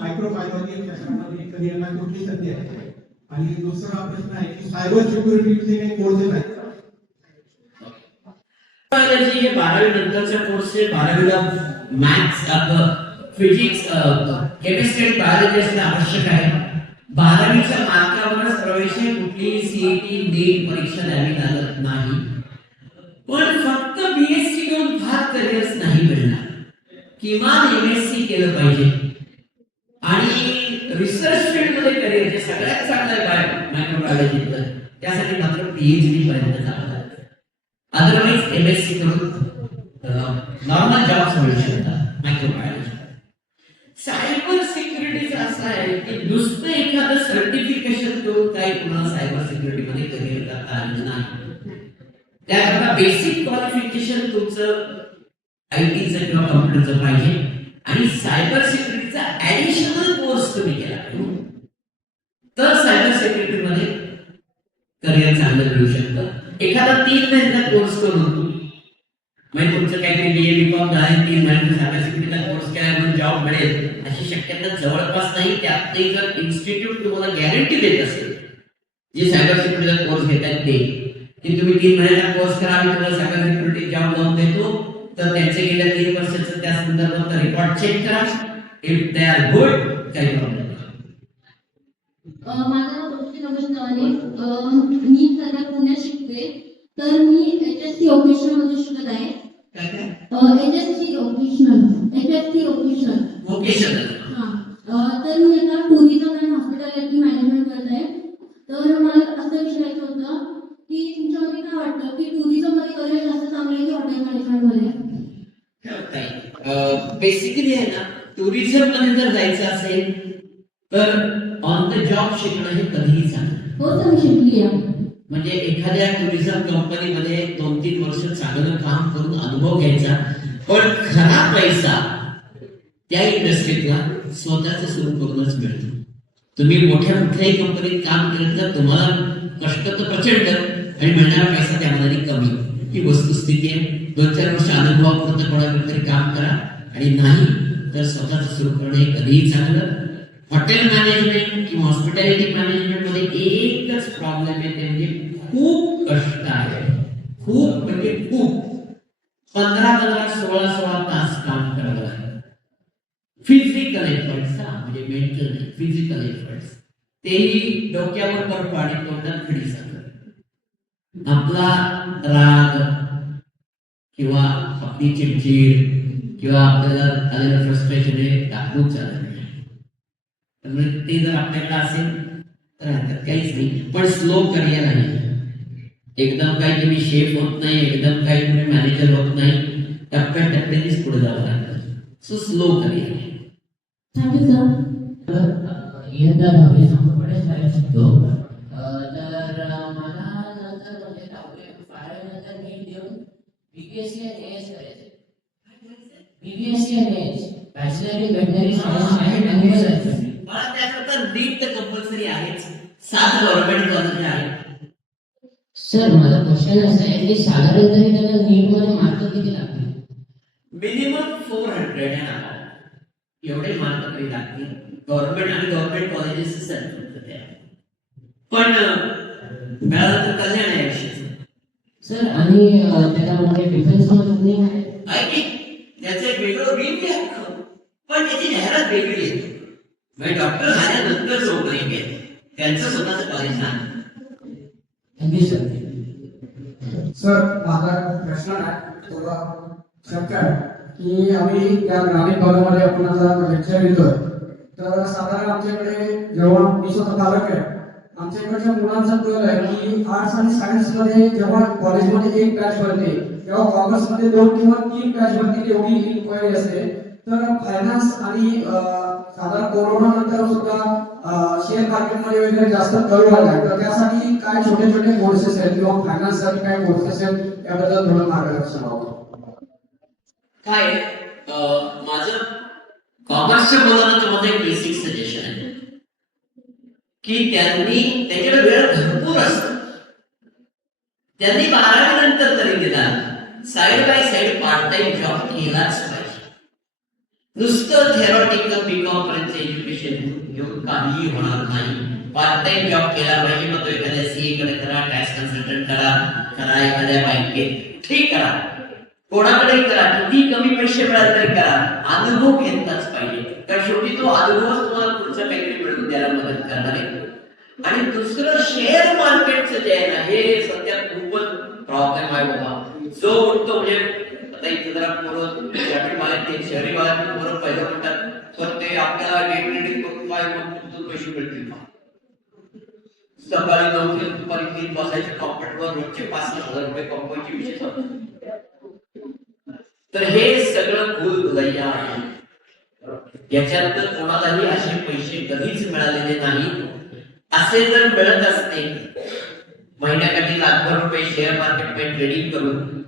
मायक्रो फायबर त्याच्यामध्ये करिअरला कुठली संधी आहे आणि दुसरा प्रश्न आहे की सायबर सिक्युरिटीचे काही कोर्सेस आहेत बायोलॉजी हे 12वी नंतरच्या कोर्स आहे. 12वीला मॅथ्स फिजिक्स केमिस्ट्री आणि बायोलॉजी असणं आवश्यक आहे. 12वीच्या मार्कावरच प्रवेश आहे कुठलीही सीईटी नीट परीक्षा द्यावी लागत नाही. पण फक्त बीएससी घेऊन फार करिअर्स नाही मिळणार किमान एमएससी केलं पाहिजे आणि रिसर्च फील्ड मध्ये करिअर जे सगळ्यात चांगलं आहे मायक्रोबायोलॉजीतलं त्यासाठी मात्र पीएचडी पर्यंत जावं लागतं. अदरवाईज एमएससी करून नॉर्मल जॉब्स मिळू शकतात मायक्रोबायोलॉजी. सायबर सिक्युरिटीचं असं आहे की नुसतं एखादं सर्टिफिकेशन करून काही कुणाला सायबर सिक्युरिटी मध्ये करिअर करता आलं नाही. त्याकरता बेसिक क्वालिफिकेशन तुमचं आयटीचं किंवा कम्प्युटरचं पाहिजे आणि सायबर सिक्युरिटीचा ऍडिशनल कोर्स तुम्ही केला तर सायबर सिक्युरिटी मध्ये करिअर चांगलं मिळू शकतं. एखादा 3 महिन्याचा कोर्स करून म्हणजे तुमचं काहीतरी बीए बीकॉम झाले 3 महिन्याचा सायबर सिक्युरिटीचा कोर्स केला म्हणून जॉब मिळेल अशी शक्यता जवळपास नाही. त्यातही जर इन्स्टिट्यूट तुम्हाला गॅरंटी देत असेल जे सायबर सिक्युरिटीचा कोर्स घेतात ते की तुम्ही 3 महिन्याचा कोर्स करा आणि तुम्हाला सायबर सिक्युरिटी जॉब लावून देतो तर त्यांचे गेल्या 3 वर्षाचं त्या संदर्भात रेकॉर्ड चेक करा. इफ दे आर गुड काही प्रॉब्लेम नाही. माझं नाव प्रकृती रमेश चव्हाणे. मी सध्या पुण्यात शिकते. तर मी HSC ऑपरेशनल मध्ये शिकत आहे. काय काय HSC ऑपरेशनल. व्होकेशनल. हा. तर मी आता टुरिझम अँड हॉस्पिटॅलिटी मॅनेजमेंट करत आहे. तर मला असं विचारायचं होतं की तुमच्यामध्ये काय वाटतं की टुरिझम मध्ये करिअर जास्त चांगलं आहे की हॉटेल मॅनेजमेंट मध्ये? बेसिकली आहे ना, टुरिझम मध्ये जर जायचं असेल तर ऑन द जॉब शिकणं हे कधीही चांगलं. हो सर, मी शिकली आहे. म्हणजे एखाद्या टुरिझम कंपनीमध्ये 2-3 वर्ष चांगलं काम करून अनुभव घ्यायचा, पण खरा पैसा त्या इंडस्ट्रीतला स्वतःच सुरू करूनच मिळतो. तुम्ही मोठ्या कुठल्याही कंपनीत काम केलं तर तुम्हाला कष्ट तर प्रचंड आणि मिळणारा पैसा त्यामध्ये कमी. ही वस्तुस्थिती आहे. 2-4 वर्ष अनुभवापुरतं कोणाकडे तरी काम करा आणि नाही तर स्वतःच सुरू करणं हे कधीही चांगलं. हॉटेल मॅनेजमेंट किंवा हॉस्पिटॅलिटी मॅनेजमेंट मध्ये एकच प्रॉब्लेम येते, म्हणजे खूप कष्ट आहे. खूप म्हणजे खूप 15-15, 16-16 तास काम करावं लागतं. फिजिकल एफर्ट्स, म्हणजे मेंटल नाही, फिजिकल एफर्ट्स. तेही डोक्यावर बर्फ आणि तोंडात खडी साखर. आपला राग किंवा आपली चिडचिड किंवा आपल्याला आलेलं फ्रस्ट्रेशन हे दाखवून चालत नाही. त्यामुळे ते जर आपल्याकडे असेल तर हरकत काहीच नाही, पण स्लो करिअर आहे. एकदम काही तुम्ही शेफ होत नाही, एकदम काही तुम्ही मॅनेजर होत नाही, टप्प्याटप्प्यानेच पुढे जावं लागतं. सो स्लो करिअर आहे. Thank you sir. इयत्ता 10वी संपूर्ण शाळेत शिकतो. तर मला नंतर म्हणजे 10वी नंतर नीट देऊन BPSC आणि AS करायचे. BPSC आणि AS, bachelor in veterinary science and animal husbandry. मला त्याकरता नीट तर कंपल्सरी आहेच. 7 गव्हर्नमेंट कॉलेज आहेत. सर, माझा क्वेश्चन असा आहे की साधारणतः त्याला नीट मध्ये मार्क किती लागतील? मिनिमम 400 आहे ना, एवढे मार्क तरी लागतील. गव्हर्नमेंट आणि गव्हर्नमेंट कॉलेजेस पण मिळालं तर कल्याण आहे यशाचं. सर, आणि त्याच्यामध्ये डिफेन्स मध्ये आहे की त्याचं एक वेगळं विंग आहे, पण त्याची जाहिरात वेगळी आहे. म्हणजे डॉक्टर झाल्यानंतर जो ब्रेक आहे त्यांचं स्वतःचं कॉलेज नाही. Thank you sir. सर, माझा प्रश्न आहे थोडा शक्य आहे की आम्ही त्या ग्रामीण भागामध्ये आपण आता लेक्चर घेतोय, तर साधारण आमच्याकडे जेव्हा मी स्वतः पालक आहे, आमच्या इकडच्या मुलांचा कल आहे की आर्ट्स आणि सायन्स मध्ये जेव्हा कॉलेजमध्ये एक बॅच भरते तेव्हा कॉमर्समध्ये 2 किंवा 3 बॅच भरतील एवढी इन्क्वायरी असते. तर फायनान्स आणि साधारण कोरोना नंतर सुद्धा शेअर मार्केटमध्ये वगैरे जास्त कल वाढलाय, तर त्यासाठी काय छोटे छोटे कोर्सेस आहेत किंवा फायनान्ससाठी काय कोर्सेस आहेत याबद्दल थोडं मार्गदर्शन हवं. काय माझं कॉमर्सच्या मुलांना तुम्हाला एक बेसिक सजेशन आहे की त्यांनी त्याच्याकडे वेळ भरपूर असतो. त्यांनी 12वी नंतर तरी निदान side by side part time job केलाच पाहिजे. नुसतं थेरॉटिकल बीकॉम पर्यंत एज्युकेशन घेऊन काहीही होणार नाही. पार्ट टाइम जॉब केला पाहिजे. मग तो एखाद्या CA कडे करा, टॅक्स कन्सल्टंट करा एखाद्या बँकेत, ठीक करा, कोणाकडे करा, किती कमी पैसे मिळाले तरी करा, अनुभव घेतलाच पाहिजे. कारण शेवटी तो अनुभव तुम्हाला पुढचं काहीतरी मिळवून द्यायला मदत करणार आहे. आणि दुसरं शेअर मार्केटचं जे आहे ना, हे सध्या खूपच प्रॉब्लेम आहे बाबा. जो उठतो म्हणजे आता इथे जरा पोरं ग्रामीण भागात ते शहरी भागात पोरं पहिलं म्हणतात तर ते आपल्याला डे ट्रेडिंग करून काय मग पैसे मिळतील का? सकाळी 9 ते दुपारी 3 बसायचे कॉम्प्युटरवर, रोजचे 5,000 रुपये कमवायचे विषय. तर हे सगळं भूलभुलैया आहे. याच्यात तर कोणालाही असे पैसे कधीच मिळालेले नाही. असे जर मिळत असते महिन्याकाठी लाखभर रुपये शेअर मार्केटमध्ये ट्रेडिंग करून,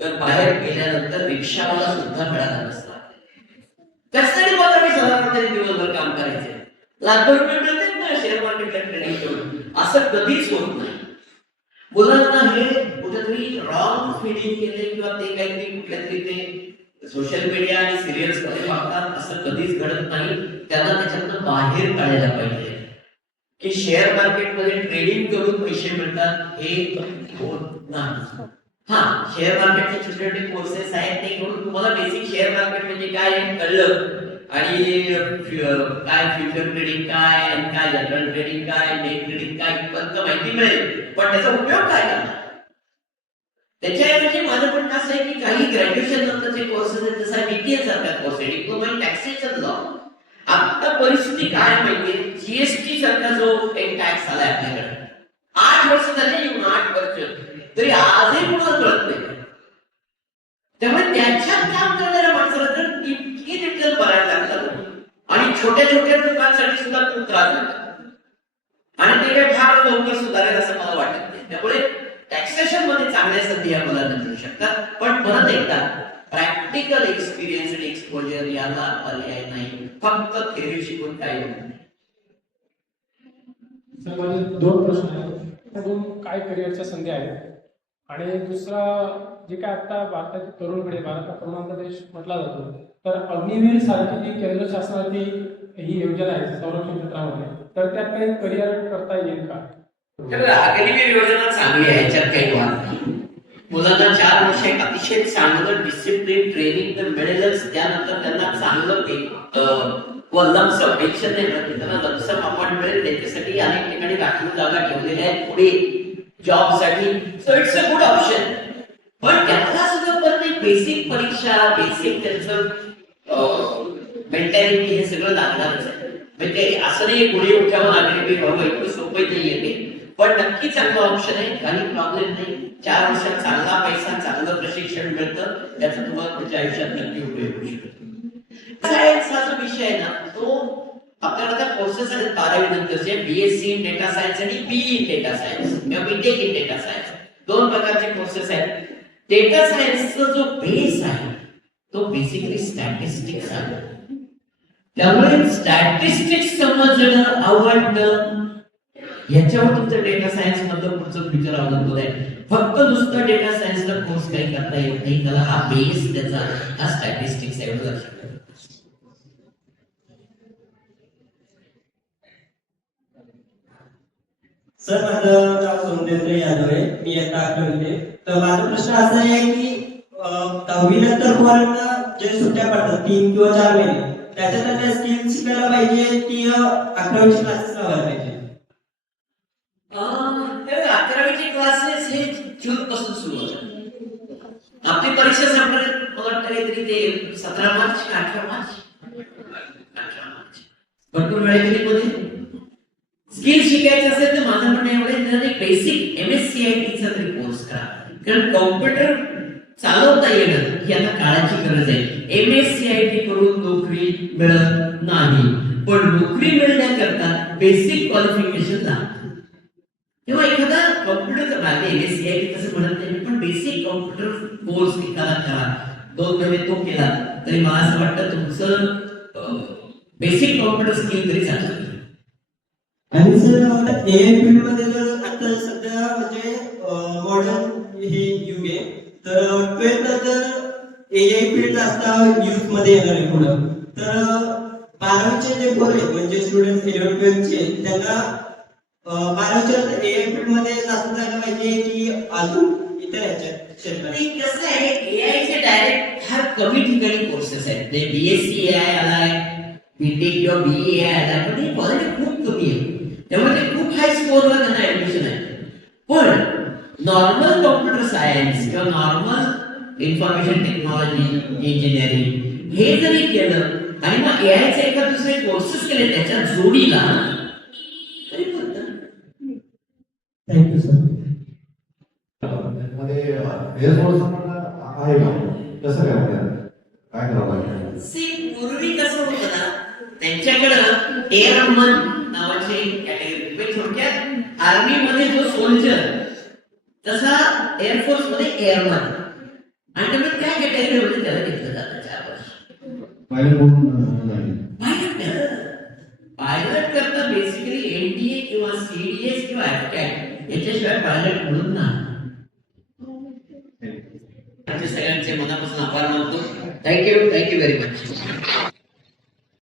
तर बाहेर गेल्यानंतर रिक्षावाला सुद्धा मिळाला नसता. त्यासाठी मला 20,000 रुपये दिवसभर काम करायचे, लाखभर रुपये मिळतात ना शेअर मार्केटला ट्रेडिंग करून. असं कधीच होत नाही. मुलांना हे कुठेतरी रॉंग फीडिंग केले किंवा ते काहीतरी कुठल्या तरी ते सोशल मीडिया आणि सिरियल्स मध्ये पाहतात, असं कधीच घडत नाही. त्यांना त्याच्यातून बाहेर काढायला पाहिजे की शेअर मार्केटमध्ये ट्रेडिंग करून पैसे मिळतात हे होत नाही. हा, शेअर मार्केटचे छोटे छोटे कोर्सेस आहेत, ते करून तुम्हाला बेसिक शेअर मार्केट म्हणजे काय हे कळलं आणि काय फ्युचर ट्रेडिंग काय आणि काय जनरल ट्रेडिंग काय डे ट्रेडिंग काय इतपत माहिती मिळेल, पण त्याचा उपयोग काय करणार? त्याच्याऐवजी माझं म्हणणं असं आहे की काही ग्रॅज्युएशन नंतरचे कोर्सेस आहेत, जसा BTS सारखा कोर्स आहे, डिप्लोमा इन टॅक्सेशन लॉ. आता परिस्थिती काय माहितीये, GST सारखा जो एक टॅक्स आलाय आपल्याकडे, 8 वर्ष झाले येऊन, 8 वर्ष, तरी आजही कोणाला कळत नाही. त्यामुळे त्याच्यात काम करणाऱ्या माणसाला तर इतकी डिटेल भरायला लागतात आणि छोट्या छोट्या लोकांसाठी सुद्धा खूप त्रास लागतात आणि ते काही फार लवकर सुधारेल असं मला वाटत नाही. त्यामुळे टॅक्सेशन मध्ये चांगल्या संधी आपल्याला मिळू शकतात, पण परत एकदा प्रॅक्टिकल एक्सपिरियन्स आणि एक्सपोजर याला पर्याय नाही, फक्त थेरी शिकून काही होत नाही. सर माझे 2 प्रश्न आहेत. काय करिअरच्या संधी आहेत आणि दुसरा जे काय आता भारताची तरुण पिढी, भारत हा तरुणांचा देश म्हटला जातो, तर अग्निवीर सारखी जी केंद्र शासनाची ही योजना आहे संरक्षण क्षेत्रामध्ये, तर त्यात काही करिअर करता येईल का? अग्निवीर योजना चांगली आहे, याच्यात काही वाद नाही. मुलांना 4 वर्ष एक अतिशय चांगलं डिसिप्लिन ट्रेनिंग तर मिळेलच, त्यानंतर त्यांना चांगलं व लमसम पेन्शन नाही मिळत, त्यांना लमसम अमाऊंट मिळेल. त्याच्यासाठी अनेक ठिकाणी राखीव जागा ठेवलेल्या आहेत पुढे जॉब साठी, so it's a good option. पण त्याला सुद्धा पण एक बेसिक परीक्षा, बेसिक त्यांचं मेंटॅलिटी हे सगळं लागणारच आहे. म्हणजे असं नाही पुढे उठावं अग्निवीर व्हावं इतकं सोपं नाही येते, पण नक्की चांगलं ऑप्शन आहे, काही प्रॉब्लेम नाही. 4 वर्षात चांगला पैसा, चांगलं प्रशिक्षण मिळतं, त्याचा तुम्हाला पुढच्या आयुष्यात नक्की उपयोग होऊ शकतो. सायन्स हा जो विषय आहे ना, तो आपल्याला त्या कोर्सेस आहेत 12वी नंतरचे, BSc इन डेटा सायन्स आणि BE इन डेटा सायन्स किंवा BTech इन डेटा सायन्स, 2 प्रकारचे कोर्सेस आहेत. डेटा सायन्सचा जो बेस आहे तो बेसिकली स्टॅटिस्टिक्स आहे. त्यामुळे स्टॅटिस्टिक्स समजणं, आवडणं, याच्यावर तुमचं डेटा सायन्स मधलं पुढचं फ्युचर अवलंबून आहे. फक्त नुसतं डेटा सायन्सचा कोर्स काही करता येत नाही, त्याला हा बेस त्याचा हा स्टॅटिस्टिक्स आहे, एवढं लक्षात ठेवा. सर माझं नाव सौंदर्य यादव आहे, मी आता 11वी. तर माझा प्रश्न असा आहे की 10वी नंतर पोरांना जे सुट्ट्या पडतात 3 किंवा 4 महिने, त्याच्यात त्या स्किल शिकायला पाहिजे की 11वीचे क्लासेस लावायला पाहिजे? 11वीचे क्लासेस हे जून पासून सुरू होतात. आपली परीक्षा संपणार मला वाटतं काहीतरी ते 17 मार्च का 18 मार्च, 18 मार्च. भरपूर वेळेमध्ये स्किल शिकायचं असेल तर माझं म्हणणं एवढं आहे, बेसिक MSCIT चा तरी कोर्स करा, कारण कॉम्प्युटर चालवता येणं ही आता काळाची गरज आहे. MSCIT करून नोकरी मिळत नाही, पण नोकरी मिळण्याकरता बेसिक क्वालिफिकेशन लागतं. तेव्हा एखादा कॉम्प्युटरचा भाग MSCIT तसं म्हणत नाही, पण बेसिक कॉम्प्युटर कोर्स एखादा करा, 2 महिने तो केला तरी मला असं वाटतं तुमचं बेसिक कॉम्प्युटर स्किल तरी चांगलं. आणि सर AI फील्ड मध्ये जर आता सध्या म्हणजे मॉडर्न हे युग आहे, तर 12th नंतर AI फील्ड जास्त यूज मध्ये येणार आहे पुढं, तर 12वीचे जे पोरं आहेत म्हणजे स्टुडंट 11th-12th चे, त्यांना 12वीच्या AI फील्ड मध्ये जास्त जायला पाहिजे की अजून इतर ह्याच्या क्षेत्रात? कसं आहे, AI चे डायरेक्ट फार कमी ठिकाणी कोर्सेस आहेत. BSc AI आलाय, BTech किंवा BE AI आलाय, पण ही क्वालिटी खूप कमी आहे, त्यामुळे ते खूप हाय स्कोअरला त्यांना ऍडमिशन आहे. पण नॉर्मल कॉम्प्युटर सायन्स किंवा नॉर्मल इन्फॉर्मेशन टेक्नॉलॉजी इंजिनिअरिंग हे जरी केलं आणि मग AI चे एका दुसरे कोर्सेस केले त्याच्या जोडीला, तरी थँक्यू सर. मध्ये एअरफोर्स आहे का, कसं काय करावं लागेल? पूर्वी कसं होतं ना, त्यांच्याकडं एअरमन नावाचे कॅटेगरी, थोडक्यात आर्मी मध्ये जो सोल्जर तसा एअरफोर्स मध्ये एअरमन, आणि त्यामुळे त्या कॅटेगरी मध्ये त्याला घेतलं जातं 4 वर्ष. पायलट करता बेसिकली NDA किंवा CDS किंवा AFCAT याच्याशिवाय पायलट म्हणून ना. सगळ्यांचे मनापासून आभार मानतो. Thank you very much.